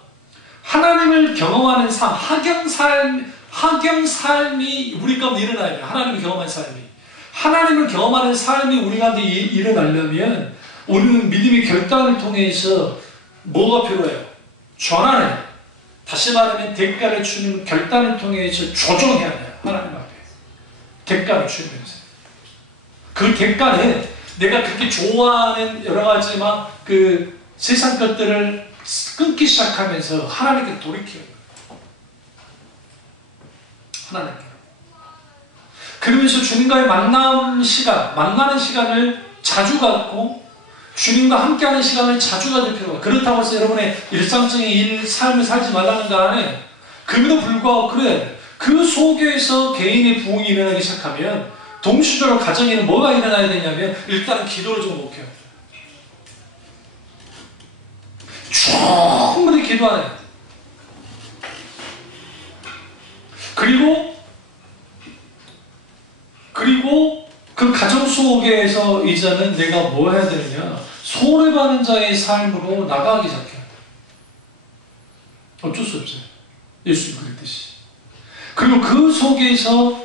하나님을 경험하는 삶, 하경 삶이 우리 가운데 일어나야 돼요. 하나님을 경험하는 삶이. 하나님을 경험하는 삶이 우리 가운데 일어나려면 우리는 믿음의 결단을 통해서 뭐가 필요해요? 전환해요. 다시 말하면 대가를 주는 결단을 통해서 조정해야 돼요. 하나님 앞에. 대가를 주면서. 그 대가는 내가 그렇게 좋아하는 여러 가지 세상 것들을 끊기 시작하면서 하나님께 돌이켜요. 하나님께. 그러면서 주님과의 만나는 시간을 자주 갖고 주님과 함께하는 시간을 자주 가질 필요가. 그렇다고 해서 여러분의 일상적인 삶을 살지 말라는 거 안에 그럼에도 불구하고 그래. 그 속에서 개인의 부흥이 일어나기 시작하면 동시적으로 가정에는 뭐가 일어나야 되냐면 일단은 기도를 좀 목해요. 충분히 기도하는 그리고 그 가정 속에서 이제는 내가 뭐 해야 되느냐? 손해받는 자의 삶으로 나가기 시작해야 돼. 어쩔 수 없어요. 예수님 그랬듯이. 그리고 그 속에서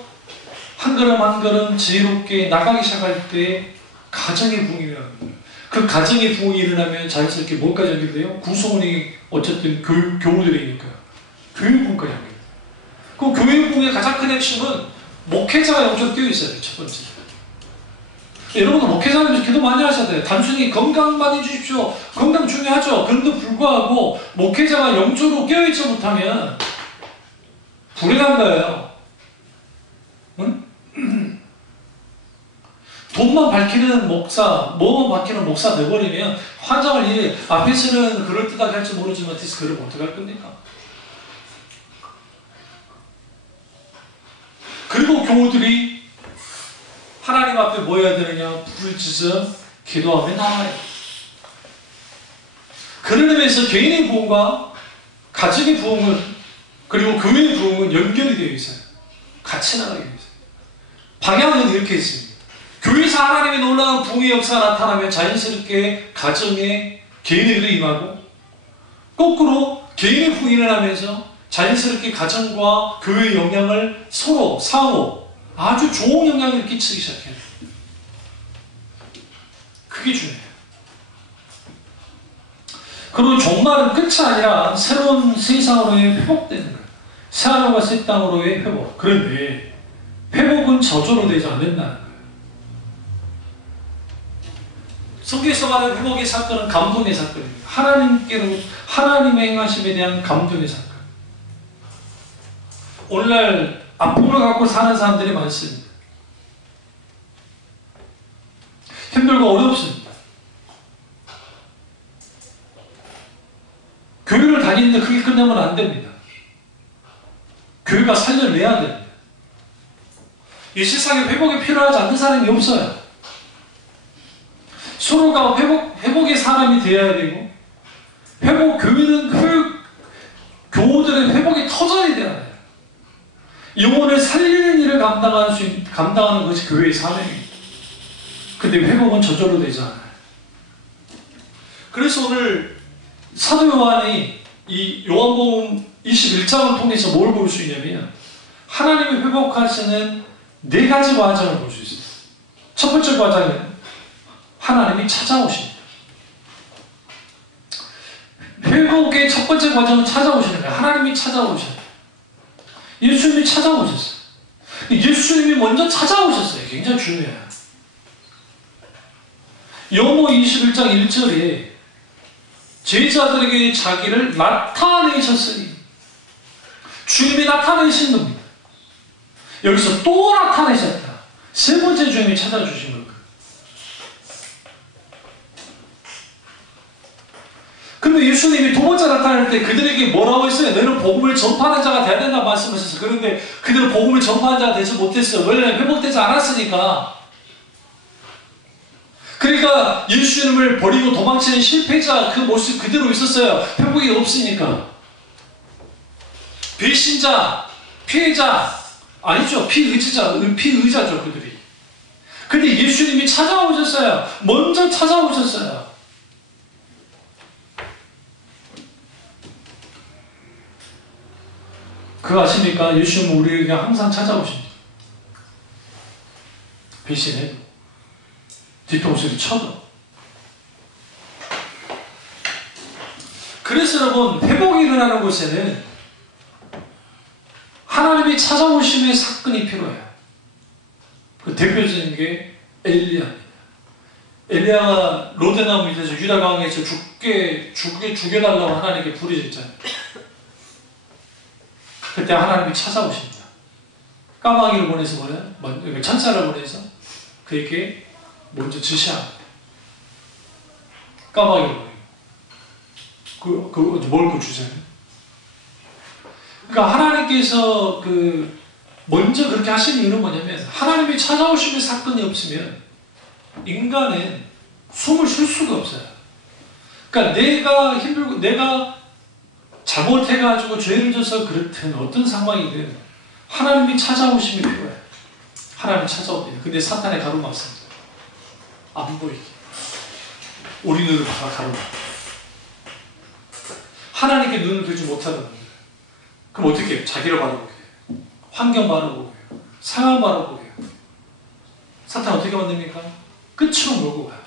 한 걸음 한 걸음 지혜롭게 나가기 시작할 때 가정의 부흥이 일어나는 거예요. 그 가정의 부흥이 일어나면 자연스럽게 뭐까지 연결돼요? 구성원이 어쨌든 교우들이니까요. 교회 부흥까지 연결돼요. 그 교회 부흥의 가장 큰 핵심은 목회자가 영적으로 뛰어있어야 돼요. 첫 번째. 여러분도 목회자님 기도 많이 하셔야 돼요. 단순히 건강만 해주십시오. 건강 중요하죠. 그런데 불구하고 목회자가 영적으로 깨어있지 못하면 불행한 거예요. 응? 돈만 밝히는 목사, 뭐만 밝히는 목사 돼버리면 환장을 앞에서는 그럴듯하게 할지 모르지만 뒤에서 그러면 어떡할 겁니까? 그리고 교우들이 하나님 앞에 뭐 해야 되느냐? 부르짖어 기도하며 나와요. 그런 의미에서 개인의 부흥과 가정의 부흥은 그리고 교회의 부흥은 연결이 되어 있어요. 같이 나가게 되어 있어요. 방향은 이렇게 있습니다. 교회에서 하나님의 놀라운 부흥의 역사가 나타나면 자연스럽게 가정에 개인에게도 임하고 거꾸로 개인의 부흥이 일어나면서 자연스럽게 가정과 교회의 영향을 서로 상호 아주 좋은 영향을 끼치기 시작해요. 그게 중요해요. 그리고 종말은 끝이 아니라 새로운 세상으로의 회복되는 거예요. 새하늘과 새 땅으로의 회복. 그런데 회복은 저절로 되지 않는다는 거예요. 성경에서 말하는 회복의 사건은 감동의 사건입니다. 하나님의 행하심에 대한 감동의 사건. 오늘날 아픔을 갖고 사는 사람들이 많습니다. 힘들고 어렵습니다. 교회를 다니는데 그게 끝나면 안 됩니다. 교회가 살려내야 됩니다. 이 세상에 회복이 필요하지 않는 사람이 없어요. 서로가 회복의 사람이 되어야 되고 교회는 교우들의 회복의 터전이 되어야 돼요. 영혼을 살리는 일을 감당하는 것이 교회의 사명입니다. 근데 회복은 저절로 되지 않아요. 그래서 오늘 사도 요한이 이 요한복음 21장을 통해서 뭘 볼 수 있냐면 하나님이 회복하시는 4가지 과정을 볼 수 있어요. 첫 번째 과정은 하나님이 찾아오십니다. 회복의 첫 번째 과정은 찾아오시는 거예요. 하나님이 찾아오셔요. 예수님이 찾아오셨어요. 예수님이 먼저 찾아오셨어요. 굉장히 중요해요. 요한복음 21장 1절에 제자들에게 자기를 나타내셨으니 주님이 나타내신 겁니다. 여기서 또 나타내셨다. 세 번째 주님이 찾아주신 겁니다. 근데 예수님이 두 번째 나타날 때 그들에게 뭐라고 했어요? 너는 복음을 전파하는 자가 돼야 된다고 말씀하셨어요. 그런데 그들은 복음을 전파하는 자가 되지 못했어요. 왜냐하면 회복되지 않았으니까. 그러니까 예수님을 버리고 도망치는 실패자 그 모습 그대로 있었어요. 회복이 없으니까. 배신자, 피해자, 아니죠. 피의자죠, 그들이. 근데 예수님이 찾아오셨어요. 먼저 찾아오셨어요. 그거 아십니까? 예수님은 우리에게 항상 찾아오십니다. 배신해도 뒤통수를 쳐도. 그래서 여러분 회복이 일어나는 곳에는 하나님이 찾아오심의 사건이 필요해요. 그 대표적인 게 엘리야입니다. 엘리야가 로데나무 밑에서 유다 강에서 죽여달라고 하나님께 부르짖잖아요. 그때 하나님이 찾아오십니다. 까마귀를 보내서 뭐예요? 천사를 보내서 그에게 먼저 지시합니다. 까마귀를 보내요. 뭘 주세요? 그러니까 하나님께서 먼저 그렇게 하시는 이유는 뭐냐면 하나님이 찾아오시는 사건이 없으면 인간은 숨을 쉴 수가 없어요. 그러니까 내가 힘들고 내가 잘못해가지고 죄를 져서 그렇든 어떤 상황이든 하나님이 찾아오심이 필요해. 하나님이 찾아옵니다. 근데 사탄의 가로막습니다. 안 보이게. 우리 눈을 가로막. 하나님께 눈을 들지 못하는 분들. 그럼 어떻게 해요? 자기를 바라보게 해요. 환경 바라보게 해요. 상황 바라보게 해요. 사탄 어떻게 만듭니까? 끝으로 몰고 가요.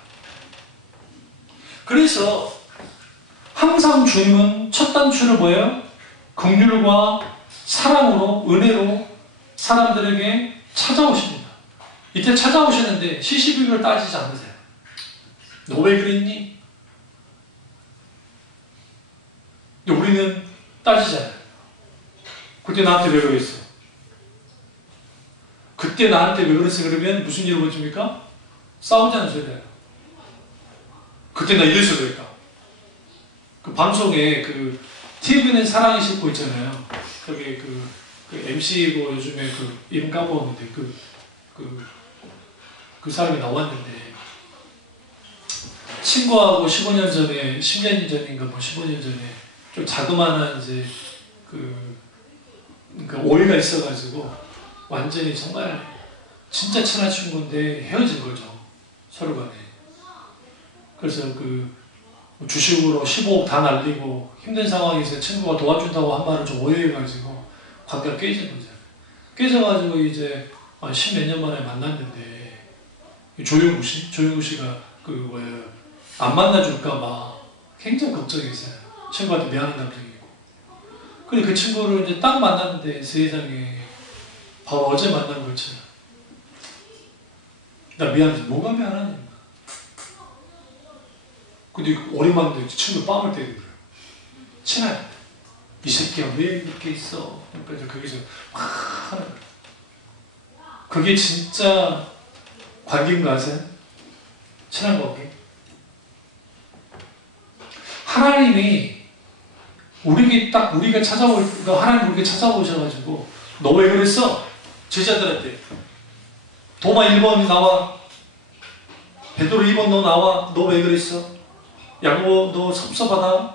그래서 항상 주님은 첫 단추를 뭐예요? 긍휼과 사랑으로, 은혜로 사람들에게 찾아오십니다. 이때 찾아오셨는데 시시비비를 따지지 않으세요. 너 왜 그랬니? 우리는 따지잖아요. 그때 나한테 왜 그랬어? 그때 나한테 왜 그랬어? 그러면 무슨 일을 벌집니까? 싸우자는 소리예요. 그때 나 이래서 그랬다. 그 방송에 그 TV는 사랑이 싣고 있잖아요. 거기 그 MC고 요즘에 그 이름 까먹었는데 그 사람이 나왔는데 친구하고 15년 전에 10년 전인가 뭐 15년 전에 좀 자그마한 이제 그러니까 오해가 있어가지고 완전히 정말 진짜 친한 친구인데 헤어진 거죠. 서로 간에. 그래서 그 주식으로 15억 다 날리고 힘든 상황에서 친구가 도와준다고 한 말을 좀 오해해가지고 관계가 깨진 거죠. 깨져가지고 이제 한 10몇 년 만에 만났는데 조용구 씨가 그 뭐예요 안 만나줄까봐 굉장히 걱정했어요. 친구한테 미안한 감정이 있고. 근데 그 친구를 이제 딱 만났는데 세상에 바로 어제 만난 것처럼 나 미안해. 뭐가 미안하냐. 근데 오랜만에 친구 뺨을 때리는 거예요. 친하게. 이 새끼야 왜 이렇게 있어? 그러니까 거기서 막 하는 거예요. 그게 진짜 관계인가 아세요? 친한 관계. 하나님이 우리가 찾아오니까 하나님 우리에게 찾아오셔가지고 너 왜 그랬어? 제자들한테 도마 1번 나와. 베드로 2번 너 나와. 너 왜 그랬어? 야고보 너 섭섭하다.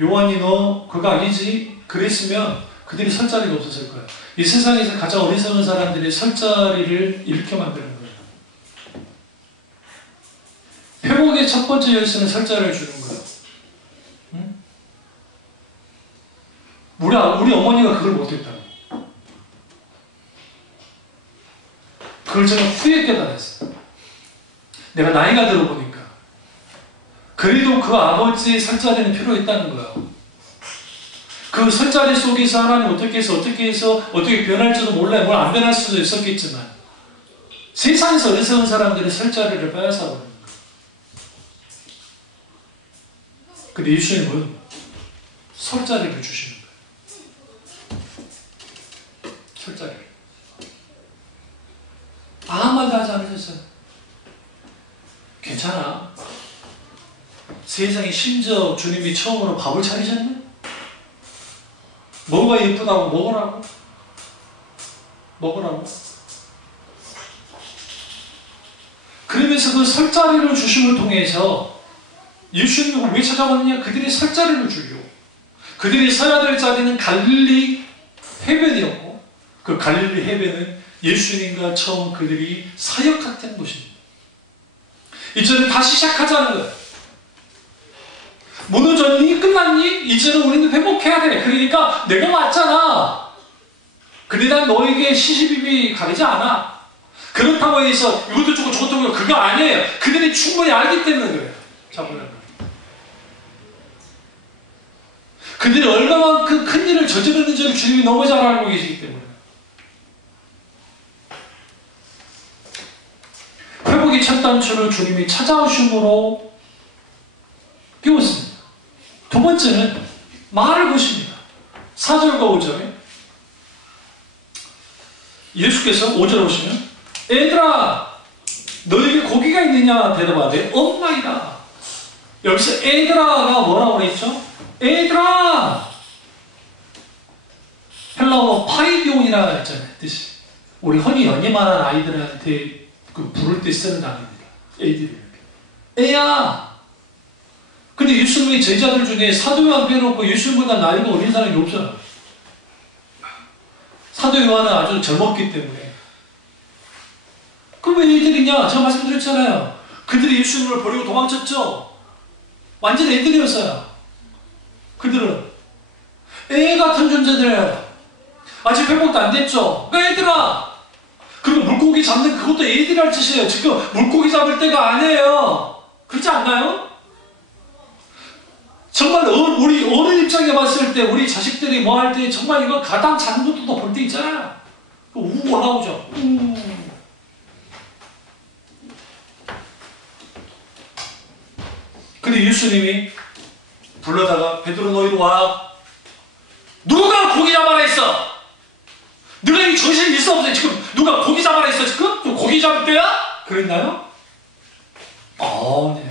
요한이 너 그거 아니지? 그랬으면 그들이 설 자리가 없었을 거야. 이 세상에서 가장 어리석은 사람들이 설 자리를 일으켜 만드는 거예요. 회복의 첫 번째 열쇠는 설 자리를 주는 거예요. 응? 우리 어머니가 그걸 못했다고. 그걸 제가 후에 깨달았어요. 내가 나이가 들어보니까 그래도 그 아버지의 설자리는 필요했다는 거예요. 그 설자리 속에서 하나님 어떻게 해서 어떻게 변할지도 몰라요. 뭘 안 변할 수도 있었겠지만 세상에서 어리석은 사람들이 설자리를 빼앗아 버리는 거예요. 근데 예수님은 설자리를 주시는 거예요. 설자리를. 아무 말도 하지 않으셨어요. 괜찮아. 세상에 심지어 주님이 처음으로 밥을 차리셨네? 뭐가 예쁘다고 먹으라고. 그러면서 그 설자리를 주심을 통해서 예수님이 왜 찾아왔느냐? 그들이 설자리를 주려고. 그들이 서야 될 자리는 갈릴리 해변이었고 그 갈릴리 해변은 예수님과 처음 그들이 사역했던 곳입니다. 이제는 다시 시작하자는 거예요. 무너졌니? 끝났니? 이제는 우리는 회복해야 돼. 그러니까 내가 왔잖아. 근데 난 너에게 시시비비 가리지 않아. 그렇다고 해서 이것도 주고 저것도 주고 그거 아니에요. 그들이 충분히 알기 때문에 그래요. 자꾸는 그들이 얼마만큼 큰 일을 저지르는지를 주님이 너무 잘 알고 계시기 때문에 회복의 첫 단추를 주님이 찾아오심으로 끼웠습니다. 두 번째는 말을 거십니다. 4절과 5절에 예수께서 5절 오시면 애들아 너에게 고기가 있느냐 대답하되 없나이다. 여기서 애들아가 뭐라고 그랬죠? 애들아 헬라어로 파이디온이라 했잖아요. 뜻이 우리 흔히 연임하는 아이들한테 그 부를 때 쓰는 단어입니다. 애들이 애야. 근데 예수님의 제자들 중에 사도 요한 빼놓고 예수님보다 나이가 어린 사람이 없잖아요. 사도 요한은 아주 젊었기 때문에. 그럼 왜 애들이냐? 제가 말씀드렸잖아요. 그들이 예수님을 버리고 도망쳤죠. 완전 애들이었어요. 그들은 애 같은 존재들이에요. 아직 회복도 안 됐죠. 그러니까 애들아, 그리고 물고기 잡는 그것도 애들이 할 짓이에요. 지금 물고기 잡을 때가 아니에요. 그렇지 않나요? 정말 우리 어느 입장에 봤을 때 우리 자식들이 뭐 할 때 정말 이거 가당 자는 것도 볼 때 있잖아요. 우 올라오죠. 근데 예수님이 불러다가 베드로 너 이리 와. 누가 고기 잡아라 했어? 너가 이 정신 있어 없어? 지금 누가 고기 잡아라 했어? 지금? 고기 잡을 때야? 그랬나요? 아니야.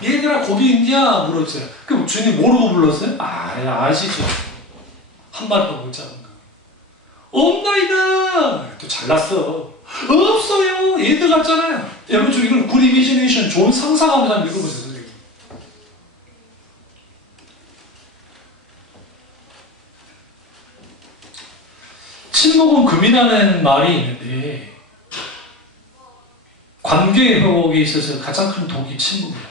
얘들아 고기 있냐? 물었어요. 그럼 주님 모르고 불렀어요? 아시죠. 한 마리도 못 잡은 거. 없나이다. 또 잘났어. 없어요. 얘들 같잖아요. 여러분 좀 이걸 굿 이미지네이션, 좋은 상상하면서 한번 읽어보세요. 선생님. 침묵은 금이라는 말이 있는데 관계 회복에 있어서 가장 큰 독이 침묵이야.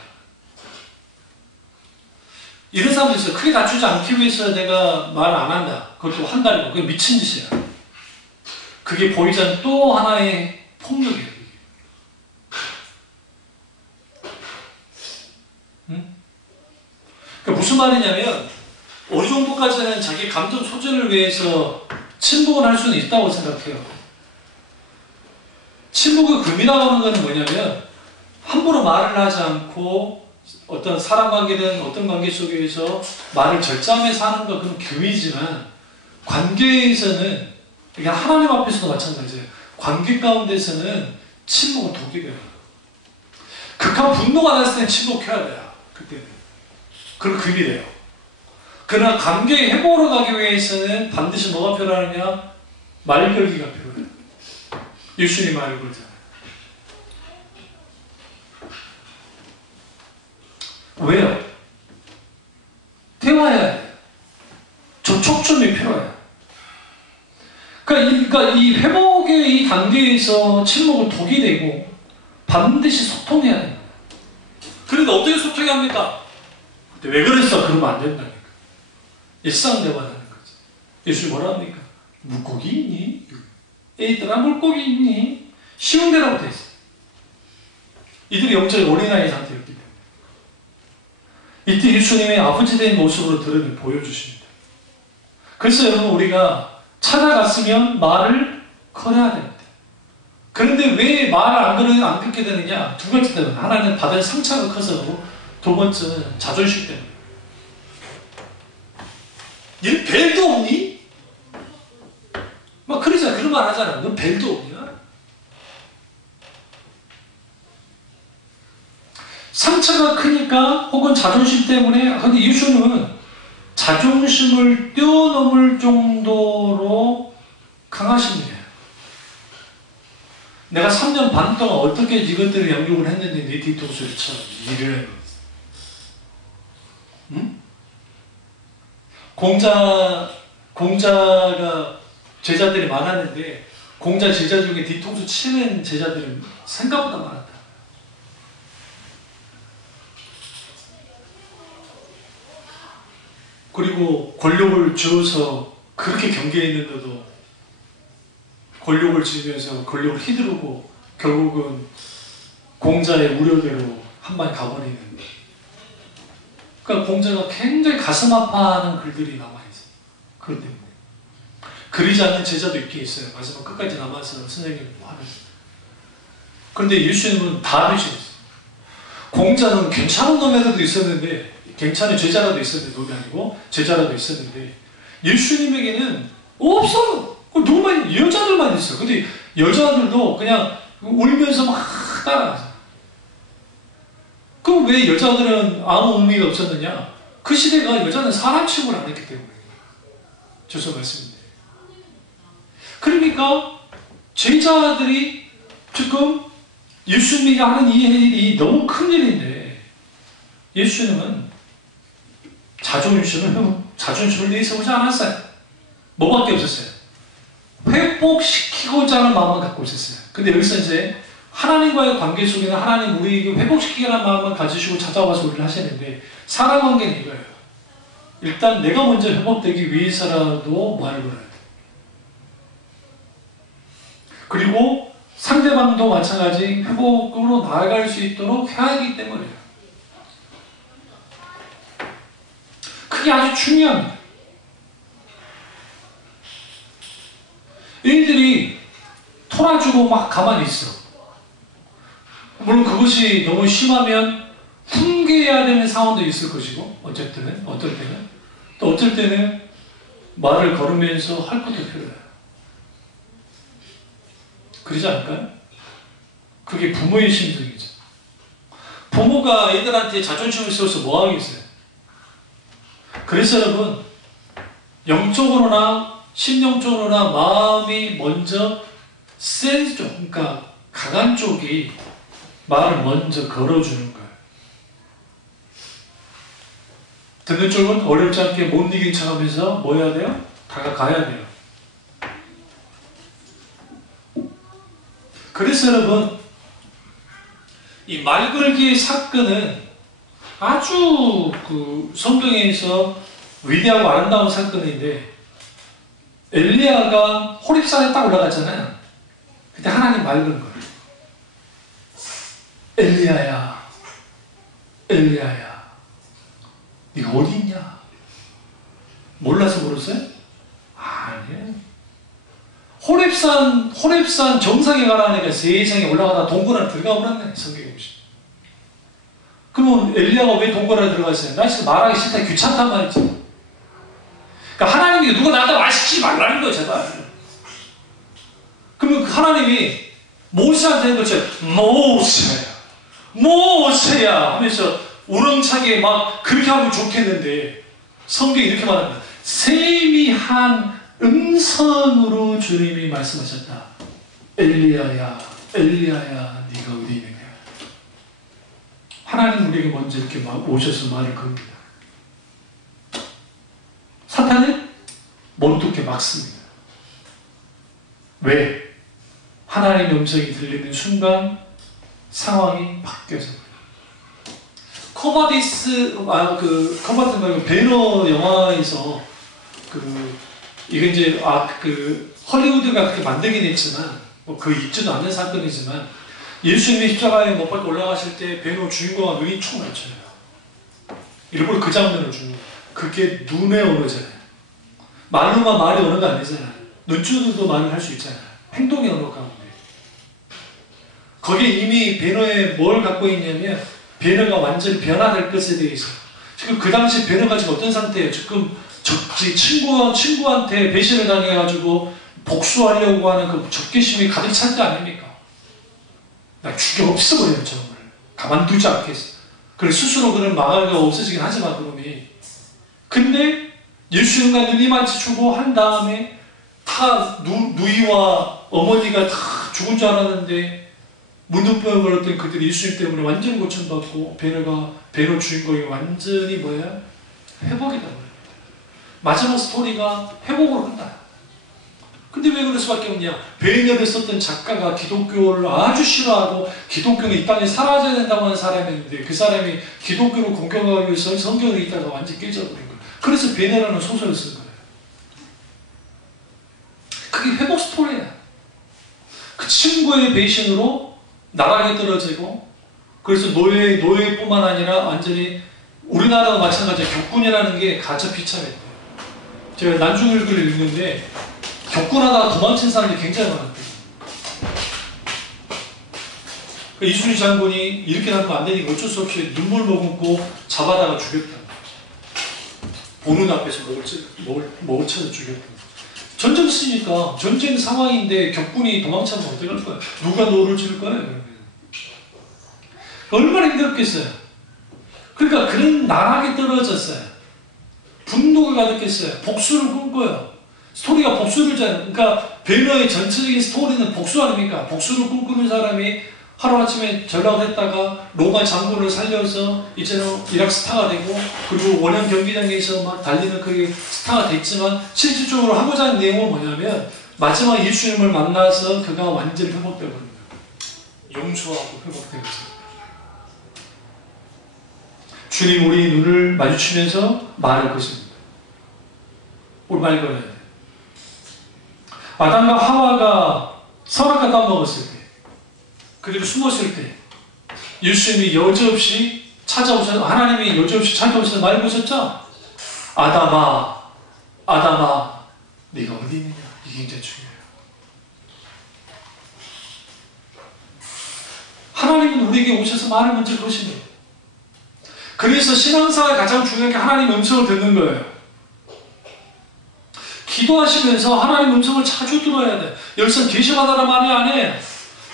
이런 사람들 있어요. 크게 다투지 않기 위해서 내가 말 안 한다. 그것도 한다리고. 그게 미친 짓이야. 그게 보이지 않는 또 하나의 폭력이에요. 응? 그러니까 무슨 말이냐면 어느 정도까지는 자기 감정 소진을 위해서 침묵을 할 수는 있다고 생각해요. 침묵의 금이라고 하는 것은 뭐냐면 함부로 말을 하지 않고 어떤 사람 관계든 어떤 관계 속에서 말을 절제하면서 하는 건 그건 금이지만 관계에서는 그러니까 하나님 앞에서도 마찬가지예요. 관계 가운데서는 침묵은 독이 돼요. 극한 분노가 났을 때는 침묵해야 돼요. 그때는. 그럼 금이 돼요. 그러나 관계 회복으로 가기 위해서는 반드시 뭐가 필요하느냐? 말 걸기가 필요해요. 예수님 말을 걸잖아요. 왜요? 대화해야 돼요. 촉점이 필요해요. 그러니까 이 회복의 이 단계에서 침묵을 독이 되고 반드시 소통해야 됩니다. 그런데 어떻게 소통합니까? 왜 그랬어? 그러면 안 된다니까. 일상 대화하는 거죠. 예수님 뭐라 합니까? 물고기 있니? 애들아 물고기 있니? 쉬운 대라고 돼 있어요. 이들이 영적인 어린아이 상태였기 때문에. 이때 예수님의 아버지 된 모습으로 보여주십니다. 그래서 여러분 우리가 찾아갔으면 말을 걸어야 됩니다. 그런데 왜 말을 안 듣게 되느냐? 두 가지 때문에. 하나는 받은 상처가 커서, 두 번째는 자존심 때문에. 얘 벨도 없니? 막 그러잖아. 그런 말 하잖아. 넌 벨도 없냐? 상처가 크니까 혹은 자존심 때문에. 근데 예수님은 자존심을 뛰어넘을 정도로 강하신 분이에요. 내가 3년 반 동안 어떻게 이것들을 양육을 했는데 네 뒤통수를 쳐. 일을. 응? 공자가 제자들이 많았는데 공자 제자 중에 뒤통수 치는 제자들은 생각보다 많았다. 그리고 권력을 주어서 그렇게 경계했는데도 권력을 지으면서 권력을 휘두르고 결국은 공자의 우려대로 한 방 가버리는. 그러니까 공자가 굉장히 가슴 아파하는 글들이 남아있어요. 그것 때문에. 그리지 않는 제자도 있긴 있어요. 마지막 끝까지 남아서 선생님 하는. 그런데 예수님은 다 되셨어요. 공자는 괜찮은 놈애들도 있었는데, 괜찮은 제자라도 있었는데, 놈이 아니고 제자라도 있었는데, 예수님에게는 없어요. 누구만, 여자들만 있어요. 근데 여자들도 그냥 울면서 막 따라가죠. 그럼 왜 여자들은 아무 의미가 없었느냐? 그 시대가 여자는 사람 취급을 안 했기 때문에. 죄송 말씀인데. 그러니까 제자들이 지금 예수님이 하는 이 일이 너무 큰 일인데 예수님은 자존심을 내세우지 않았어요. 뭐밖에 없었어요? 회복시키고자 하는 마음만 갖고 있었어요. 근데 여기서 이제 하나님과의 관계 속에는 하나님 우리에게 회복시키라는 마음만 가지시고 찾아와서 우리를 하시는데 사랑 관계는 이거예요. 일단 내가 먼저 회복되기 위해서라도 말을 걸어야 돼. 그리고 상대방도 마찬가지 회복으로 나아갈 수 있도록 해야 하기 때문이에요. 그게 아주 중요합니다. 얘들이 토라주고 막 가만히 있어. 물론 그것이 너무 심하면 훈계해야 되는 상황도 있을 것이고 어쩔 때는 또 어쩔 때는 말을 걸으면서 할 것도 필요해요. 그러지 않을까요? 그게 부모의 심정이죠. 부모가 애들한테 자존심을 세워서 뭐 하겠어요? 그래서 여러분 영적으로나 심령적으로나 마음이 먼저 센 쪽, 그러니까 강한 쪽이 말을 먼저 걸어주는 거예요. 듣는 쪽은 어렵지 않게 못 이긴 척하면서 뭐 해야 돼요? 다가가야 돼요. 그래서 여러분 이 말걸기의 사건은 아주 그 성경에서 위대하고 아름다운 사건인데 엘리야가 호렙산에 딱 올라갔잖아요. 그때 하나님 말 건 거예요. 엘리야야, 엘리야야, 네가 어디 있냐? 몰라서 물었어요? 아니에요. 호렙산 정상에 가라니까 세상에 올라가다 동굴 안에 들어가 버렸네. 성경에 보시면. 그러면 엘리야가 왜 동굴 안에 들어갔어요? 나 지금 말하기 싫다, 귀찮단 말이지. 그러니까 하나님이 누가 나한테 말 시키지 말라는 거예요, 제발. 그러면 하나님이 모세한테 하는 것처럼 모세야 하면서 우렁차게 막 그렇게 하면 좋겠는데 성경이 이렇게 말합니다. 세미한 음성으로 주님이 말씀하셨다. 엘리야야, 엘리야야, 네가 어디 있느냐. 하나님 우리에게 먼저 이렇게 오셔서 말을 겁니다. 사탄은 못듣게 막습니다. 왜? 하나님의 음성이 들리는 순간 상황이 바뀌어서 커바디스 말고 배너 영화에서 이게 이제 헐리우드가 그렇게 만들긴 했지만 그 있지도 않는 사건이지만 예수님이 십자가에 못 박혀 올라가실 때 배너 주인공과 눈이 총 맞춰요. 일부러 그 장면을 주는 거예요. 그게 눈의 언어잖아요. 말로만 말이 언어가 아니잖아요. 눈주도 말을 할 수 있잖아요. 행동의 언어 가운데. 거기에 이미 배너에 뭘 갖고 있냐면 배너가 완전히 변화될 것에 대해서 지금 그 당시 배너가 지금 어떤 상태예요? 지금 친구한테 배신을 당해가지고 복수하려고 하는 그 적개심이 가득 찬 때 아닙니까? 나 죽여 없애버려요, 저놈을. 가만두지 않겠어. 그래 스스로 그런 마가가 없어지긴 하지만 그놈이. 근데 예수님과 눈이 마주치고 한 다음에 다 누이와 어머니가 다 죽은 줄 알았는데 문둥병을 걸었던 그들이 예수님 때문에 완전히 고침받고 배너 주인공이 완전히 뭐야? 회복이 되어버립니다. 마지막 스토리가 회복을 한다. 근데 왜 그럴 수밖에 없냐? 배너를 썼던 작가가 기독교를 아주 싫어하고 기독교는 이 땅에 사라져야 된다고 하는 사람이었는데 그 사람이 기독교를 공격하기 위해서 성경을 읽다가 완전히 깨져버린 거예요. 그래서 배너라는 소설을 쓴 거예요. 그게 회복 스토리야. 그 친구의 배신으로 나락에 떨어지고 그래서 노예뿐만 아니라 완전히 우리나라와 마찬가지로 격군이라는 게 가짜 비참했대요. 제가 난중일기를 읽는데 격군하다가 도망친 사람들이 굉장히 많았대요. 이순신 장군이 이렇게 하면 안 되니까 어쩔 수 없이 눈물 머금고 잡아다가 죽였다. 보는 앞에서 목을 쳐서 죽였다. 전쟁 쓰니까 전쟁 상황인데 격군이 도망치면 어떡할 거야? 누가 노를 칠 거야? 얼마나 힘들었겠어요. 그러니까 그런 나락에 떨어졌어요. 분노가 가득했어요. 복수를 꿈꿔요. 스토리가 복수를 그러니까 배너의 전체적인 스토리는 복수 아닙니까? 복수를 꿈꾸는 사람이 하루아침에 전락을 했다가 로마 장군을 살려서 이제는 이락 스타가 되고 그리고 원형 경기장에서 막 달리는 그게 스타가 됐지만 실질적으로 하고자 하는 내용은 뭐냐면 마지막 예수님을 만나서 그가 완전히 회복되고 있는 거예요. 용서하고 회복되고 있어요. 주님 우리 눈을 마주치면서 말할 것입니다. 우리 말 걸어야 돼요. 아담과 하와가 선악과 따먹었을 때 그리고 숨었을 때 예수님이 여지없이 찾아오셔서 하나님이 여지없이 찾아오셔서 말 보셨죠? 아담아 아담아 네가 어디 있느냐. 이게 굉장히 중요해요. 하나님은 우리에게 오셔서 말을 먼저 거십니다. 그래서 신앙생활 가장 중요한 게 하나님 음성을 듣는 거예요. 기도하시면서 하나님 음성을 자주 들어야 돼. 여기서 계시받아라 말이 안 해.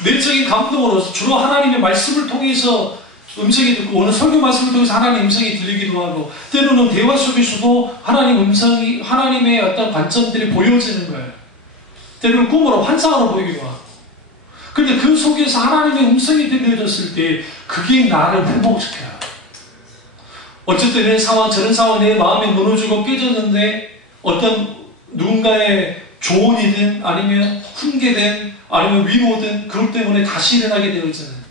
내적인 감동으로 주로 하나님의 말씀을 통해서 음성이 듣고 오늘 설교 말씀을 통해서 하나님 음성이 들리기도 하고 때로는 대화 속에서도 하나님 음성이 하나님의 어떤 관점들이 보여지는 거예요. 때로는 꿈으로 환상으로 보이기도 하고. 근데 그 속에서 하나님의 음성이 들려졌을 때 그게 나를 회복시켜요. 어쨌든 이런 상황 저런 상황 내 마음이 무너지고 깨졌는데 어떤 누군가의 조언이든 아니면 훈계든 아니면 위로든 그것 때문에 다시 일어나게 되었잖아요.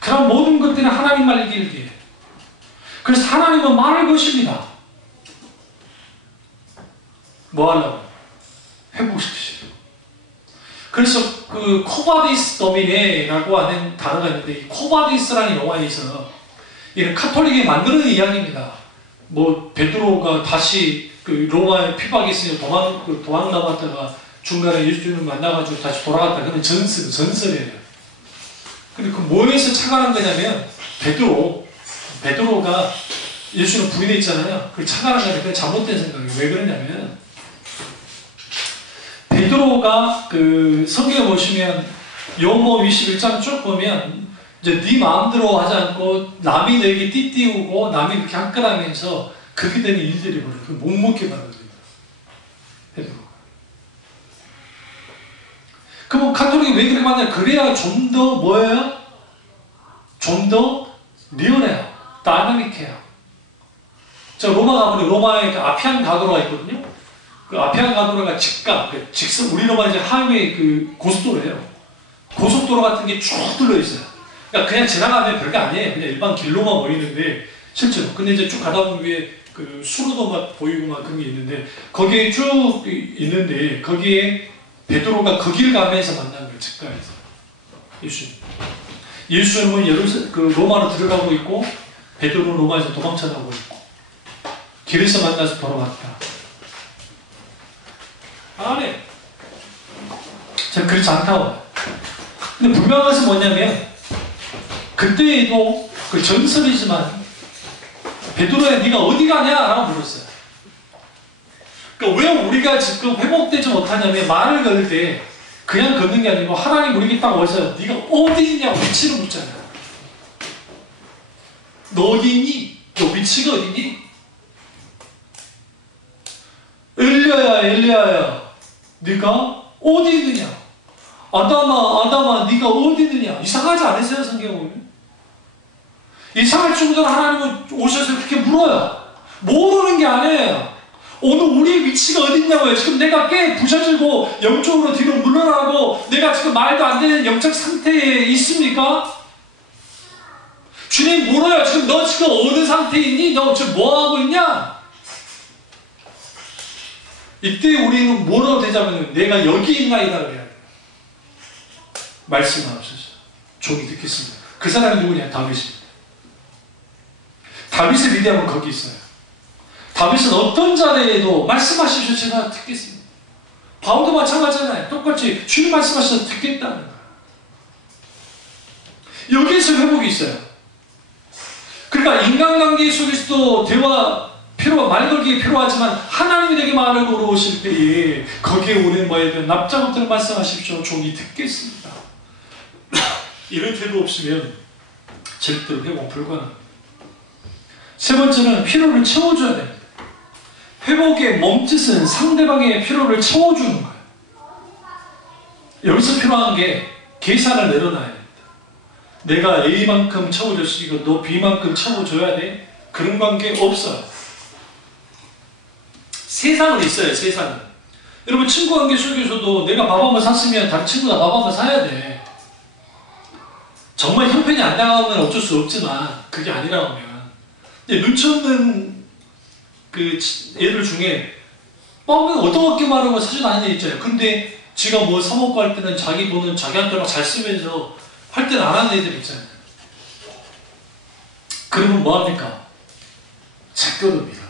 그런 모든 것들은 하나님 말 얘기예요. 그래서 하나님은 말을 것입니다. 뭐 하려고? 회복시키시죠. 그래서 그 코바디스 도미네라고 하는 단어가 있는데 이 코바디스라는 영화에서 이런 카톨릭이 만드는 이야기입니다. 뭐 베드로가 다시 그 로마에 핍박이 있으니 도망 나왔다가 중간에 예수님을 만나가지고 다시 돌아갔다. 그건 전설이에요. 근데 그 뭐에서 착안한 거냐면 베드로가 예수를 부인했잖아요. 그걸 착안한 거니까 그건 잘못된 생각이에요. 왜 그러냐면 베드로가 그 성경에 보시면 요한복음 21장 쭉 보면 이제 네 마음대로 하지 않고 남이 너에게 띠띠우고 남이 그렇게 한끌하면서 그렇게 되는 일들이 벌어요. 그 묵묵히 받아들입니다. 베드로가. 그럼 카톨릭이 왜 그렇게 만나요? 그래야 좀 더 뭐예요? 좀 더 리얼해요. 다이나믹해요. 저 로마 가보니 로마에 그 아피안 가도로가 있거든요. 그 아피안 가도로가 직선 우리 로마 이제 하이웨이 그 고속도로예요. 고속도로 같은 게 쭉 둘러 있어요. 그러니까 그냥 지나가면 별게 아니에요. 그냥 일반 길로만 보이는데 실제로. 근데 이제 쭉 가다 보면 위에 그 수로도 막 보이고 막 그런 게 있는데 거기에 쭉 있는데 거기에 베드로가 그 길 가면서 만난 거예요. 직가에서 예수님은 그 로마로 들어가고 있고 베드로는 로마에서 도망쳐 나오고 있고 길에서 만나서 돌아왔다. 아니, 제가 그렇지 않다고. 근데 분명한 것은 뭐냐면 그때에도 그 전설이지만 베드로야 네가 어디 가냐? 라고 물었어요. 그러니까 왜 우리가 지금 회복되지 못하냐면 말을 걸을 때 그냥 걷는 게 아니고 하나님 우리에게 딱 와서 네가 어디 있냐고 위치를 묻잖아요. 너 어디 있니? 너 위치가 어디 있니? 엘리야야 네가 어디 있느냐? 아담아 네가 어디 있느냐? 이상하지 않으세요? 성경에 보면? 이상할 정도로 하나님은 오셔서 그렇게 물어요. 모르는 게 아니에요. 오늘 우리의 위치가 어디 있냐고요. 지금 내가 꽤 부셔지고 영적으로 뒤로 물러나고 내가 지금 말도 안 되는 영적 상태에 있습니까? 주님 물어요. 지금 너 지금 어느 상태에 있니? 너 지금 뭐 하고 있냐? 이때 우리는 뭐라고 대답하면 내가 여기 있나이다 그래야 돼요. 말씀하옵소서. 종이 듣겠습니다. 그 사람이 누구냐? 다윗입니다. 다윗의 위대함은 거기 있어요. 다윗은 어떤 자리에도 말씀하십시오. 제가 듣겠습니다. 바울도 마찬가지잖아요. 똑같이 주님 말씀하셔서 듣겠다는 거예요. 여기에서 회복이 있어요. 그러니까 인간관계 속에서도 대화 말 걸기 필요하지만 하나님이 내게 말을 걸어오실 때에 거기에 우리는 뭐해야 돼요? 납작업들을 말씀하십시오. 종이 듣겠습니다. 이런 태도 없으면 절대로 회복 불가능합니다. 세 번째는 필요를 채워줘야 됩니다. 회복의 몸짓은 상대방의 필요를 채워주는 거예요. 여기서 필요한 게 계산을 내려놔야 됩니다. 내가 A만큼 채워줬으니까 너 B만큼 채워줘야 돼? 그런 관계 없어요. 세상은 있어요. 세상은. 여러분 친구 관계 속에서도 내가 밥 한번 샀으면 다른 친구가 밥 한번 사야 돼. 정말 형편이 안 나가면 어쩔 수 없지만 그게 아니라고 하면 눈치 없는 그 애들 중에 뻥은 얻어먹기만 하고 사주다니는 애 있잖아요. 근데 지가 뭐 사먹고 할 때는 자기 돈은 자기한테만 잘 쓰면서 할 때는 안 하는 애들 있잖아요. 그러면 뭐합니까? 제껴둡니다.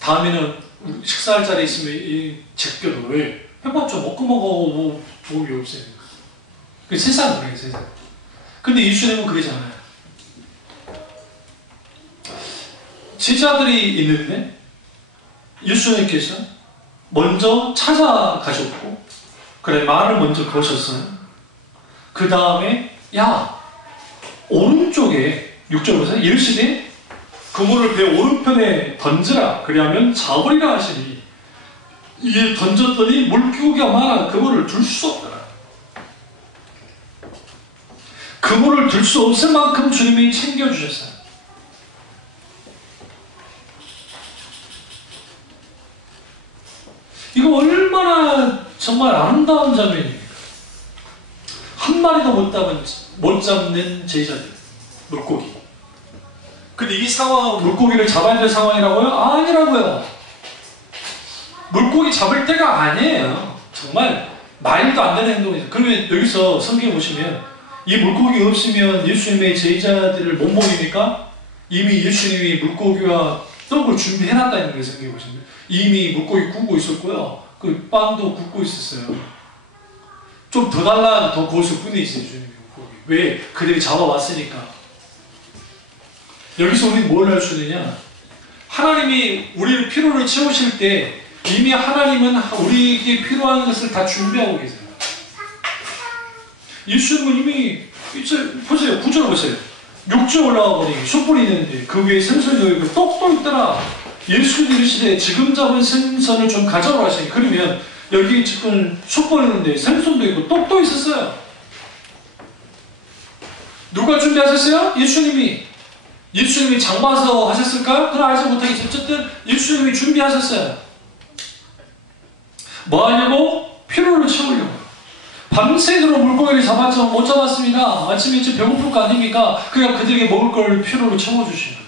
다음에는 식사할 자리에 있으면 제껴둬. 왜? 해봤자 먹고 뭐 도움이 없어요. 그 세상은 그래요. 세상. 근데 예수님은 그러지 않아요. 제자들이 있는데 예수님께서 먼저 찾아가셨고 그래 말을 먼저 거셨어요. 그 다음에 야 오른쪽에 6절 보세요. 이르시되 그물을 배 오른편에 던지라 그리하면 잡으리라 하시니 이에 던졌더니 물고기가 많아 그물을 들 수 없더라. 그물을 들 수 없을 만큼 주님이 챙겨주셨어요. 이거 얼마나 정말 아름다운 장면입니까? 한 마리도 못 잡는 제자들, 물고기. 근데 이 상황은 물고기를 잡아야 될 상황이라고요? 아니라고요. 물고기 잡을 때가 아니에요. 정말 말도 안 되는 행동이죠. 그러면 여기서 성경에 보시면 이 물고기 없으면 예수님의 제자들을 못 먹입니까? 이미 예수님이 물고기와 떡을 준비해놨다는 게 성경에 보시면 이미 물고기 굽고 있었고요. 그 빵도 굽고 있었어요. 좀 더 달라 더 구웠을 뿐이지 예수님이 물고기. 왜? 그들이 잡아왔으니까. 여기서 우리는 뭘 할 수 있느냐? 하나님이 우리의 필요를 채우실 때 이미 하나님은 우리에게 필요한 것을 다 준비하고 계세요. 예수님은 이미 보세요. 9절 보세요. 6절 올라가 보니 숯불이 있는데 그 위에 생선이 있고 떡도 있더라. 예수께서 이르시되 지금 잡은 생선을 좀 가져오라 하시니 그러면 여기 지금 숯불이 있는데 생선도 있고 떡도 있었어요. 누가 준비하셨어요? 예수님이 장봐서 하셨을까요? 그건 알지 못하겠지. 어쨌든 예수님이 준비하셨어요. 뭐 하냐고? 필요를 채우려고. 밤새도록 물고기를 잡았지만 못 잡았습니다. 아침에 일찍 배고플 거 아닙니까? 그냥 그들에게 먹을 걸 필요로 채워주시는.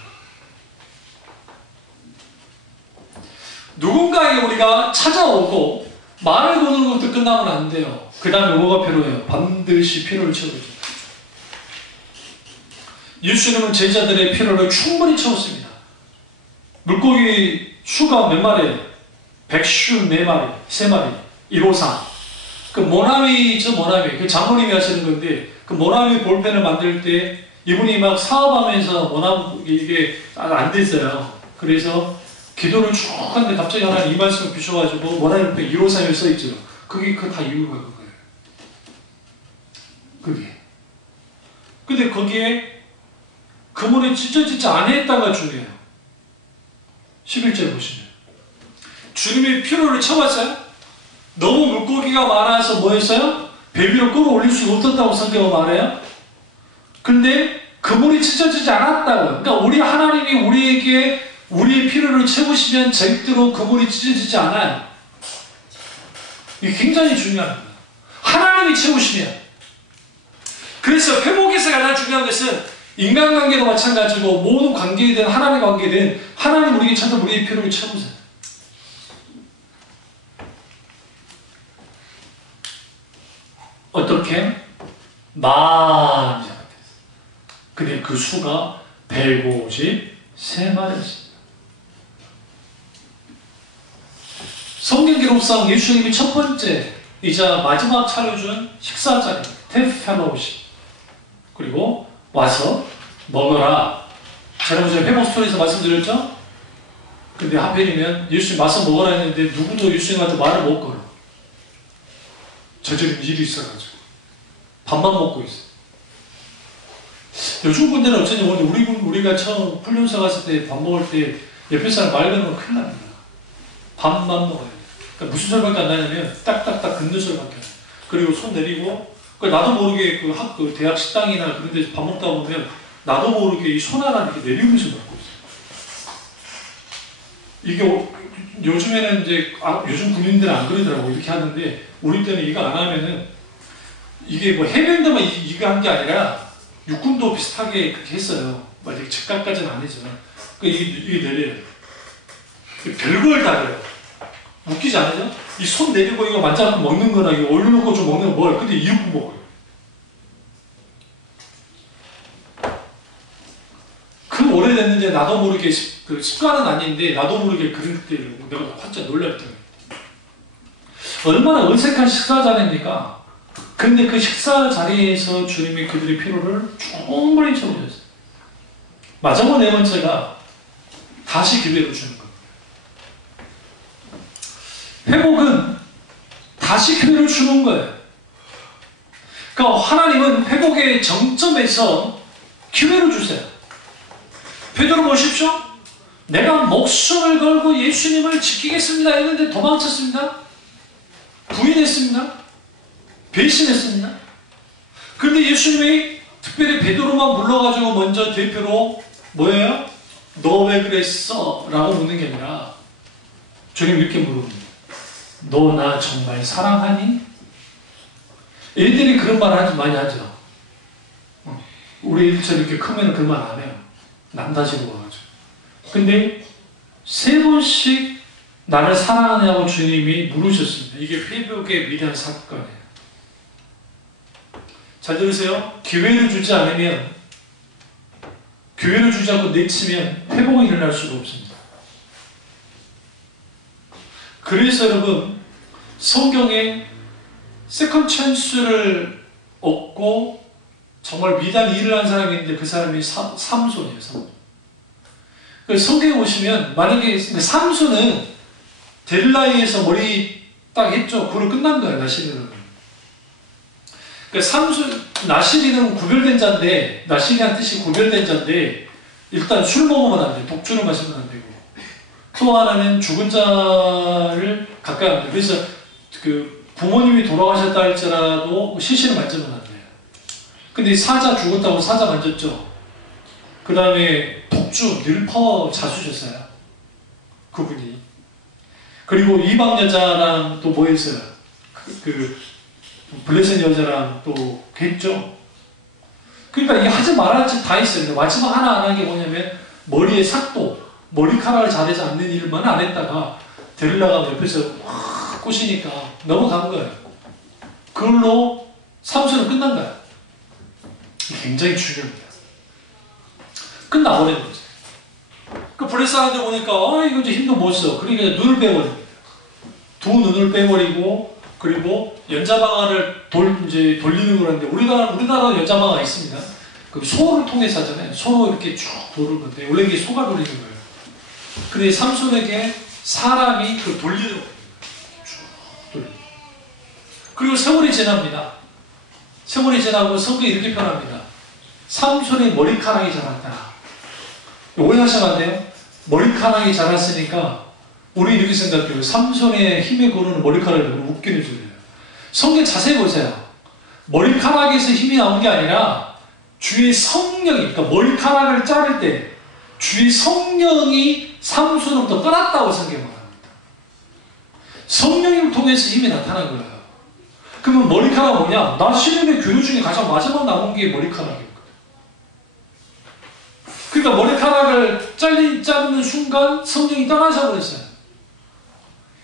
누군가에게 우리가 찾아오고 말을 거는 것도 끝나면 안 돼요. 그 다음에 뭐가 필요해요? 반드시 필요를 채워주죠. 예수님은 제자들의 필요를 충분히 채웠습니다. 물고기 수가 몇 마리? 154마리, 3마리, 154. 그 모나미죠, 모나미. 그 장모님이 하시는 건데, 그 모나미 볼펜을 만들 때 이분이 막 사업하면서 모나미 이게 안 됐어요. 그래서 기도를 쭉 하는데 갑자기 하나님 이 말씀을 주셔가지고 모나미 볼펜 153에 써있죠. 그게 다 이유가 그거예요. 그게. 근데 거기에 그물에 찢어지지 않았다가 중요해요. 11절 보시면. 주님의 필요를 채웠어요? 너무 물고기가 많아서 뭐 했어요? 배 위로 끌어올릴 수 없었다고 성경은 말해요? 근데 그물이 찢어지지 않았다고요. 그러니까 우리 하나님이 우리에게 우리의 필요를 채우시면 절대로 그물이 찢어지지 않아요. 이게 굉장히 중요합니다. 하나님이 채우시면. 그래서 회복에서 가장 중요한 것은 인간관계도 마찬가지고 모든 관계에 하나님의 관계에 하나님 우리에게 찾아 우리의 필요를 채우세요. 어떻게? 많이 잡았어요. 근데 그 수가 153마리였습니다. 성경 기록상 예수님이 첫 번째 이자 마지막 차려준 식사 자리, 테펠로우십. 그리고 와서 먹어라. 제가 회복 스토리에서 말씀드렸죠? 근데 하필이면 예수님 와서 먹어라 했는데 누구도 예수님한테 말을 못 걸어. 저절로 일이 있어가지고 밥만 먹고 있어. 요즘 분들은 어쩌냐 오늘 우리가 처음 훈련소 갔을 때 밥 먹을 때 옆에 사람 말 거는 건 큰일 납니다. 밥만 먹어야 돼. 그러니까 무슨 소리밖에 안 나냐면 딱딱딱 긋는 소리밖에 안 나. 그리고 손 내리고 나도 모르게 그 대학 식당이나 그런 데서 밥 먹다 보면 나도 모르게 이 손 하나 이렇게 내리면서 먹고 있어요. 이게 요즘에는 이제 요즘 군인들은 안 그러더라고. 이렇게 하는데 우리 때는 이거 안 하면은 이게 뭐 해병대만 이거 한 게 아니라 육군도 비슷하게 그렇게 했어요. 막 이렇게 즉각까지는 아니지만 이게 내려요. 별걸 다 해요. 웃기지 않으죠? 이 손 내리고 이거 만져서 먹는 거나 이거 올려놓고 좀 먹는 거 뭐야? 근데 이러고 먹어요. 그 오래됐는데 나도 모르게 그 습관은 아닌데 나도 모르게 그럴 때 내가 활짝 놀랐더니 얼마나 어색한 식사 자리입니까? 근데 그 식사 자리에서 주님이 그들의 피로를 충분히 채워주셨어요. 마지막 네 번째가 다시 기회를 주는 거예요. 회복은 다시 기회를 주는 거예요. 그러니까 하나님은 회복의 정점에서 기회를 주세요. 베드로 보십시오. 내가 목숨을 걸고 예수님을 지키겠습니다 했는데 도망쳤습니다. 부인했습니다. 배신했습니다. 그런데 예수님이 특별히 베드로만 불러가지고 먼저 대표로 뭐예요? 너 왜 그랬어? 라고 묻는 게 아니라 주님 이렇게 물어봅니다. 너 나 정말 사랑하니? 애들이 그런 말 아주 많이 하죠. 우리 애들처럼 이렇게 크면 그런 말 안 해요. 남다시고 와가지고. 근데 세 번씩 나를 사랑하냐고 주님이 물으셨습니다. 이게 회복의 위대한 사건이에요. 잘 들으세요. 기회를 주지 않으면, 기회를 주지 않고 내치면 회복이 일어날 수가 없습니다. 그래서 여러분, 성경에 세컨 찬스를 얻고 정말 위대한 일을 한 사람이 있는데 그 사람이 삼손이에요. 삼손. 성경에 보시면 만약에 삼손은 델라이에서 머리 딱 했죠. 그로 끝난 거예요. 나시리는. 삼손, 나시리는 구별된 자인데, 나시리한 뜻이 구별된 자인데 일단 술 먹으면 안 돼. 독주를 마시면 안 되고, 또 하나는 죽은 자를 가까이 안 돼. 그래서 그 부모님이 돌아가셨다 할지라도 시신을 만지면 안 돼요. 근데 사자 죽었다고 사자 만졌죠. 그 다음에 독주, 늘퍼 자수셨어요. 그분이. 그리고 이방 여자랑 또 뭐 했어요? 블레셋 여자랑 또 했죠. 그러니까 이게 하지 말아야 짓 다 했어요. 마지막 하나 안 한 게 뭐냐면 머리에 삭도, 머리카락을 자르지 않는 일만 안 했다가 데릴라가 옆에서 확 꼬시니까 넘어간 거예요. 그걸로 삼손은 끝난 거예요. 굉장히 중요합니다. 끝나버린 거죠. 그 블레셋 사람들 보니까 이거 이제 힘도 못 써. 그러니까 눈을 빼버립니다. 두 눈을 빼버리고 그리고 연자방아를 이제 돌리는 거라는데 우리나라 연자방아 있습니다. 그 소를 통해서 하잖아요. 소로 이렇게 쭉 도는 건데 원래 이게 소가 돌리는 거예요. 근데 삼손에게 사람이 그 돌리는 거예요. 쭉 돌리는. 그리고 세월이 지납니다. 세월이 지나고 성경이 이렇게 표현합니다. 삼손의 머리카락이 자랐다. 오해하시면 안 돼요? 머리카락이 자랐으니까 우리 이렇게 생각해요. 삼손의 힘에 거르는 머리카락이 너무 웃기는 소리예요. 성경 자세히 보세요. 머리카락에서 힘이 나온 게 아니라 주의 성령이, 그러니까 머리카락을 자를 때 주의 성령이 삼손으로부터 떠났다고 성경이 말합니다. 성령을 통해서 힘이 나타난 거예요. 그러면 머리카락 뭐냐? 나 신임의 교류 중에 가장 마지막 남은 게 머리카락이에요. 그러니까 머리카락을 자르는 순간 성령이 떠나셔 버렸어요.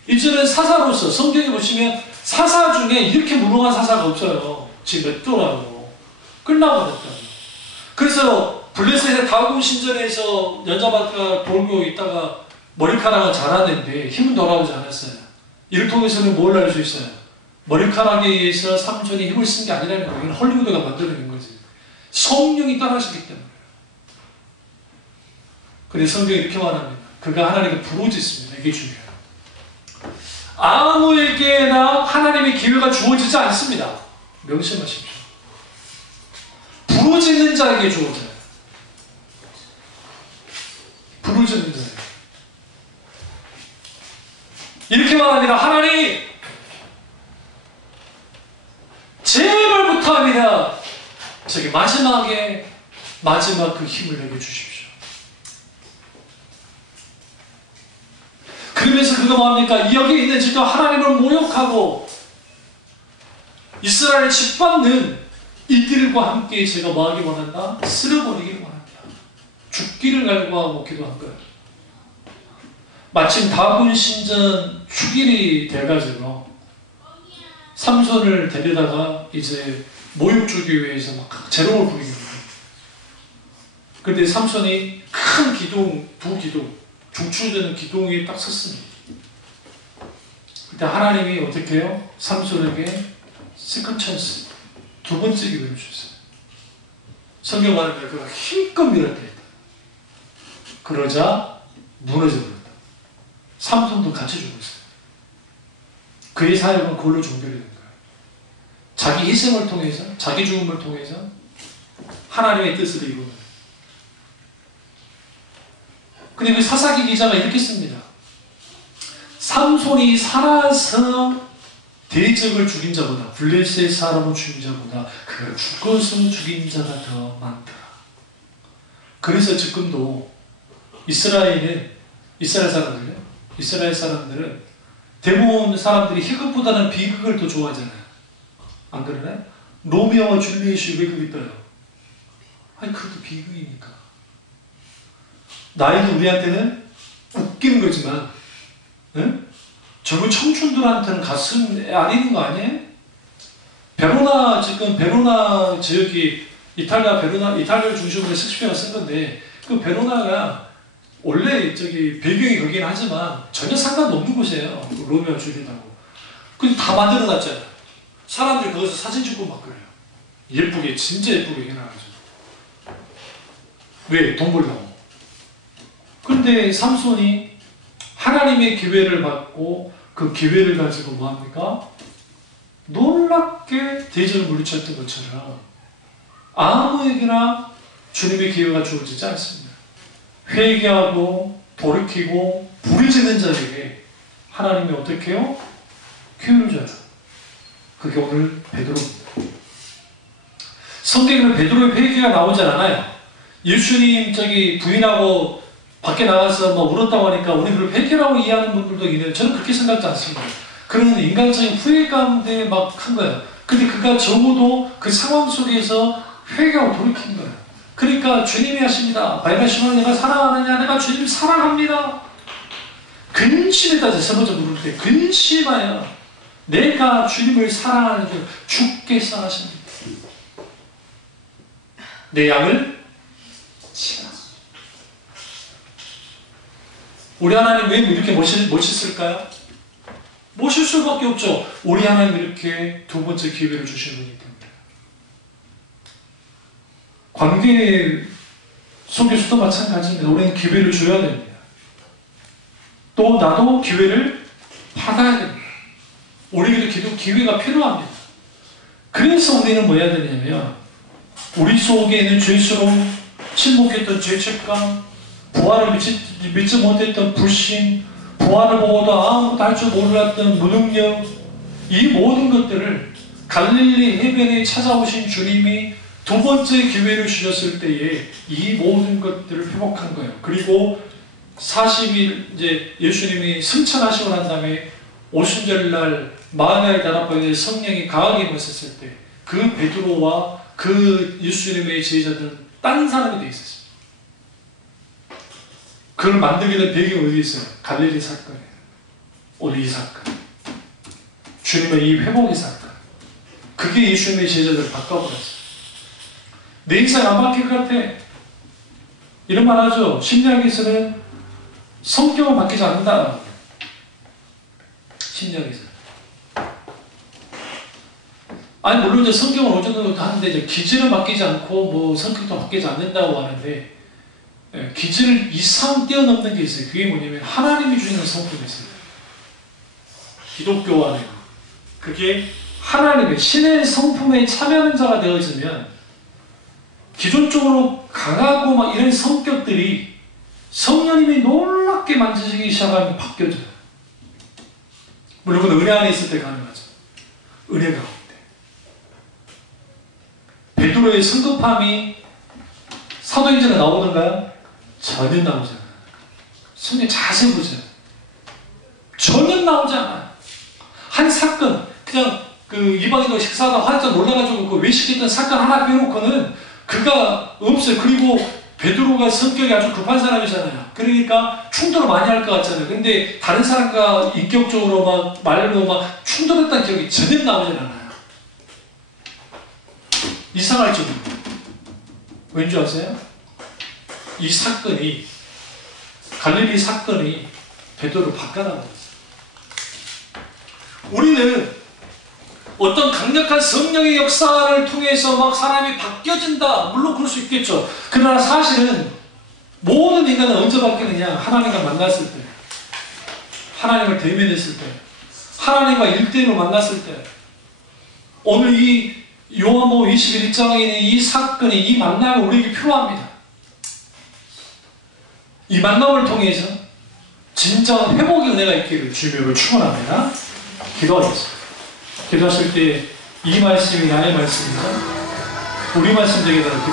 이제는 사사로서 성경에 보시면 사사 중에 이렇게 무능한 사사가 없어요. 지금 몇 도라고 끝나버렸다고. 그래서 블레셋의 다음 신전에서 연자마가 돌고 있다가 머리카락을 자랐는데 힘은 돌아오지 않았어요. 이를 통해서는 뭘 알 수 있어요? 머리카락에 의해서 삼손이 힘을 쓴 게 아니라는 거예요. 이건 헐리우드가 만들어낸 거지. 성령이 떠나셨기 때문에. 그래서 성경이 이렇게 말합니다. 그가 하나님께 부르짖습니다. 이게 중요해요. 아무에게나 하나님의 기회가 주어지지 않습니다. 명심하십시오. 부르짖는 자에게 주어져요. 부르짖는 자에게. 이렇게 말합니다. 하나님, 제발 부탁 저에게 마지막 그 힘을 내게 주십시오. 그러면서 그가 뭐합니까? 여기 있는 지금 하나님을 모욕하고 이스라엘을 짓밟는 이들과 함께 제가 뭐하기 원한다? 쓸어버리기를 원한다. 죽기를 갈구하고 기도한 거예요. 마침 다군 신전 축일이 돼가지고 삼손을 데려다가 이제 모욕 주기 위해서 막 재롱을 부리는 거예요. 그런데 삼손이 큰 기둥, 두 기둥, 중추되는 기둥 위에 딱 섰습니다. 그때 하나님이 어떻게 해요? 삼손에게 세컨 찬스, 두 번째 기회를 주셨어요. 성경 말하면 그가 힘껏 밀었대. 그러자 무너져 버렸다. 삼손도 같이 죽었어요. 그의 사역은 그걸로 종결이 된 거예요. 자기 희생을 통해서, 자기 죽음을 통해서 하나님의 뜻을 이루는 거예요. 근데 그 사사기 기자가 이렇게 씁니다. 삼손이 살아서 대적을 죽인 자보다, 블레셋 사람을 죽인 자보다 그가 죽어서 죽인 자가 더 많더라. 그래서 지금도 이스라엘 사람들은 대부분 사람들이 희극보다는 비극을 더 좋아하잖아요. 안 그러나요? 로미오와 줄리엣이 왜 그리 떠요? 아니 그것도 비극이니까. 나이도 우리한테는 웃기는 거지만, 응? 젊은 청춘들한테는 가슴 아리는 거 아니에요? 베로나 지역이 이탈리아를 중심으로 셰익스피어가 쓴 건데, 그 베로나가 원래 배경이 거긴 하지만 전혀 상관없는 곳이에요. 로미오와 줄리엣하고. 근데 다 만들어 놨잖아요. 사람들이 거기서 사진 찍고 막 그래요. 예쁘게, 진짜 예쁘게 해놔가지고. 왜? 돈 벌려고. 그런데 삼손이 하나님의 기회를 받고 그 기회를 가지고 뭐합니까? 놀랍게 대적을 물리쳤던 것처럼 아무에게나 주님의 기회가 주어지지 않습니다. 회개하고 돌이키고 부르짖는 자에게 하나님이 어떻게 해요? 기회를 줘요. 그게 오늘 베드로입니다. 성경에는 베드로의 회개가 나오지 않아요. 예수님 부인하고 밖에 나가서 뭐 울었다고 하니까 우리 그걸 회개라고 이해하는 분들도 있는데 저는 그렇게 생각지 않습니다. 그런 인간적인 후회 가운데 막 한 거예요. 근데 그가 적어도 그 상황 속에서 회개하고 돌이킨 거예요. 그러니까 주님이 하십니다. 바이바 시몬 내가 사랑하느냐? 내가 주님 사랑합니다. 근심에 따져 세 번째 물을 때 근심하여 내가 주님을 사랑하는 줄 주께서 하십니다. 내 양을 치라. 우리 하나님 왜 이렇게 멋있을까요? 모실 수밖에 없죠. 우리 하나님 이렇게 두 번째 기회를 주시는 분이기 때문에. 관계 속에서도 마찬가지입니다. 우리는 기회를 줘야 됩니다. 또 나도 기회를 받아야 됩니다. 우리에게도 기회가 필요합니다. 그래서 우리는 뭐 해야 되냐면 우리 속에 있는 죄스러움, 침묵했던 죄책감, 부활을 믿지 못했던 불신, 부활을 보고도 아무것도 할 줄 몰랐던 무능력, 이 모든 것들을 갈릴리 해변에 찾아오신 주님이 두 번째 기회를 주셨을 때에 이 모든 것들을 회복한 거예요. 그리고 40일 이제 예수님이 승천하시고 난 다음에 오순절날 마가의 다락방에 성령이 강하게 임하셨을 때 그 베드로와 그 예수님의 제자들은 딴 사람이 되어 있었어요. 그걸 만들게 된 배경이 어디 있어요? 갈릴리 사건이에요. 오늘 이 사건. 주님의 이 회복의 사건. 그게 예수님의 제자들을 바꿔버렸어요. 내 인생 안 바뀔 것 같아. 이런 말 하죠. 심리학에서는 성격은 바뀌지 않는다. 심리학에서. 아니 물론 이제 성경은 어느 정도 하는데 이제 기질은 바뀌지 않고 뭐 성격도 바뀌지 않는다고 하는데 기질 이상 뛰어넘는 게 있어요. 그게 뭐냐면 하나님이 주시는 성품이 있어요. 기독교 안에 그게 하나님의 신의 성품에 참여하는 자가 되어지면 기존적으로 강하고 막 이런 성격들이 성령님이 놀랍게 만지시기 시작하면 바뀌어져요. 물론 그건 은혜 안에 있을 때 가능하죠. 은혜가 없을 때. 베드로의 성급함이 사도행전에 나오는가요? 전혀 나오지 않아요. 성경 자세히 보세요. 전혀 나오지 않아요. 한 사건, 그냥 그 이방인들 식사하다 화장 놀라가지고 그 외식했던 사건 하나 빼놓고는 그가 없어요. 그리고 베드로가 성격이 아주 급한 사람이잖아요. 그러니까 충돌을 많이 할 것 같잖아요. 근데 다른 사람과 인격적으로 막 말로 막 충돌했다는 기억이 전혀 나오지 않아요. 이상할 정도. 왠지 아세요? 이 사건이, 갈릴리 사건이 베드로를 바꿔나가고 있어요. 우리는 어떤 강력한 성령의 역사를 통해서 막 사람이 바뀌어진다. 물론 그럴 수 있겠죠. 그러나 사실은 모든 인간은 언제 바뀌느냐? 하나님과 만났을 때, 하나님을 대면했을 때, 하나님과 일대일로 만났을 때. 오늘 이 요한복음 21장에 있는 이 사건이, 이 만남이 우리에게 필요합니다. 이 만남을 통해서 진정한 회복의 은혜가 있기를 주님을 축원합니다. 기도하겠습니다. 기도하실 때 이 말씀이 나의 말씀입니다. 우리 말씀 되게 달라 기도.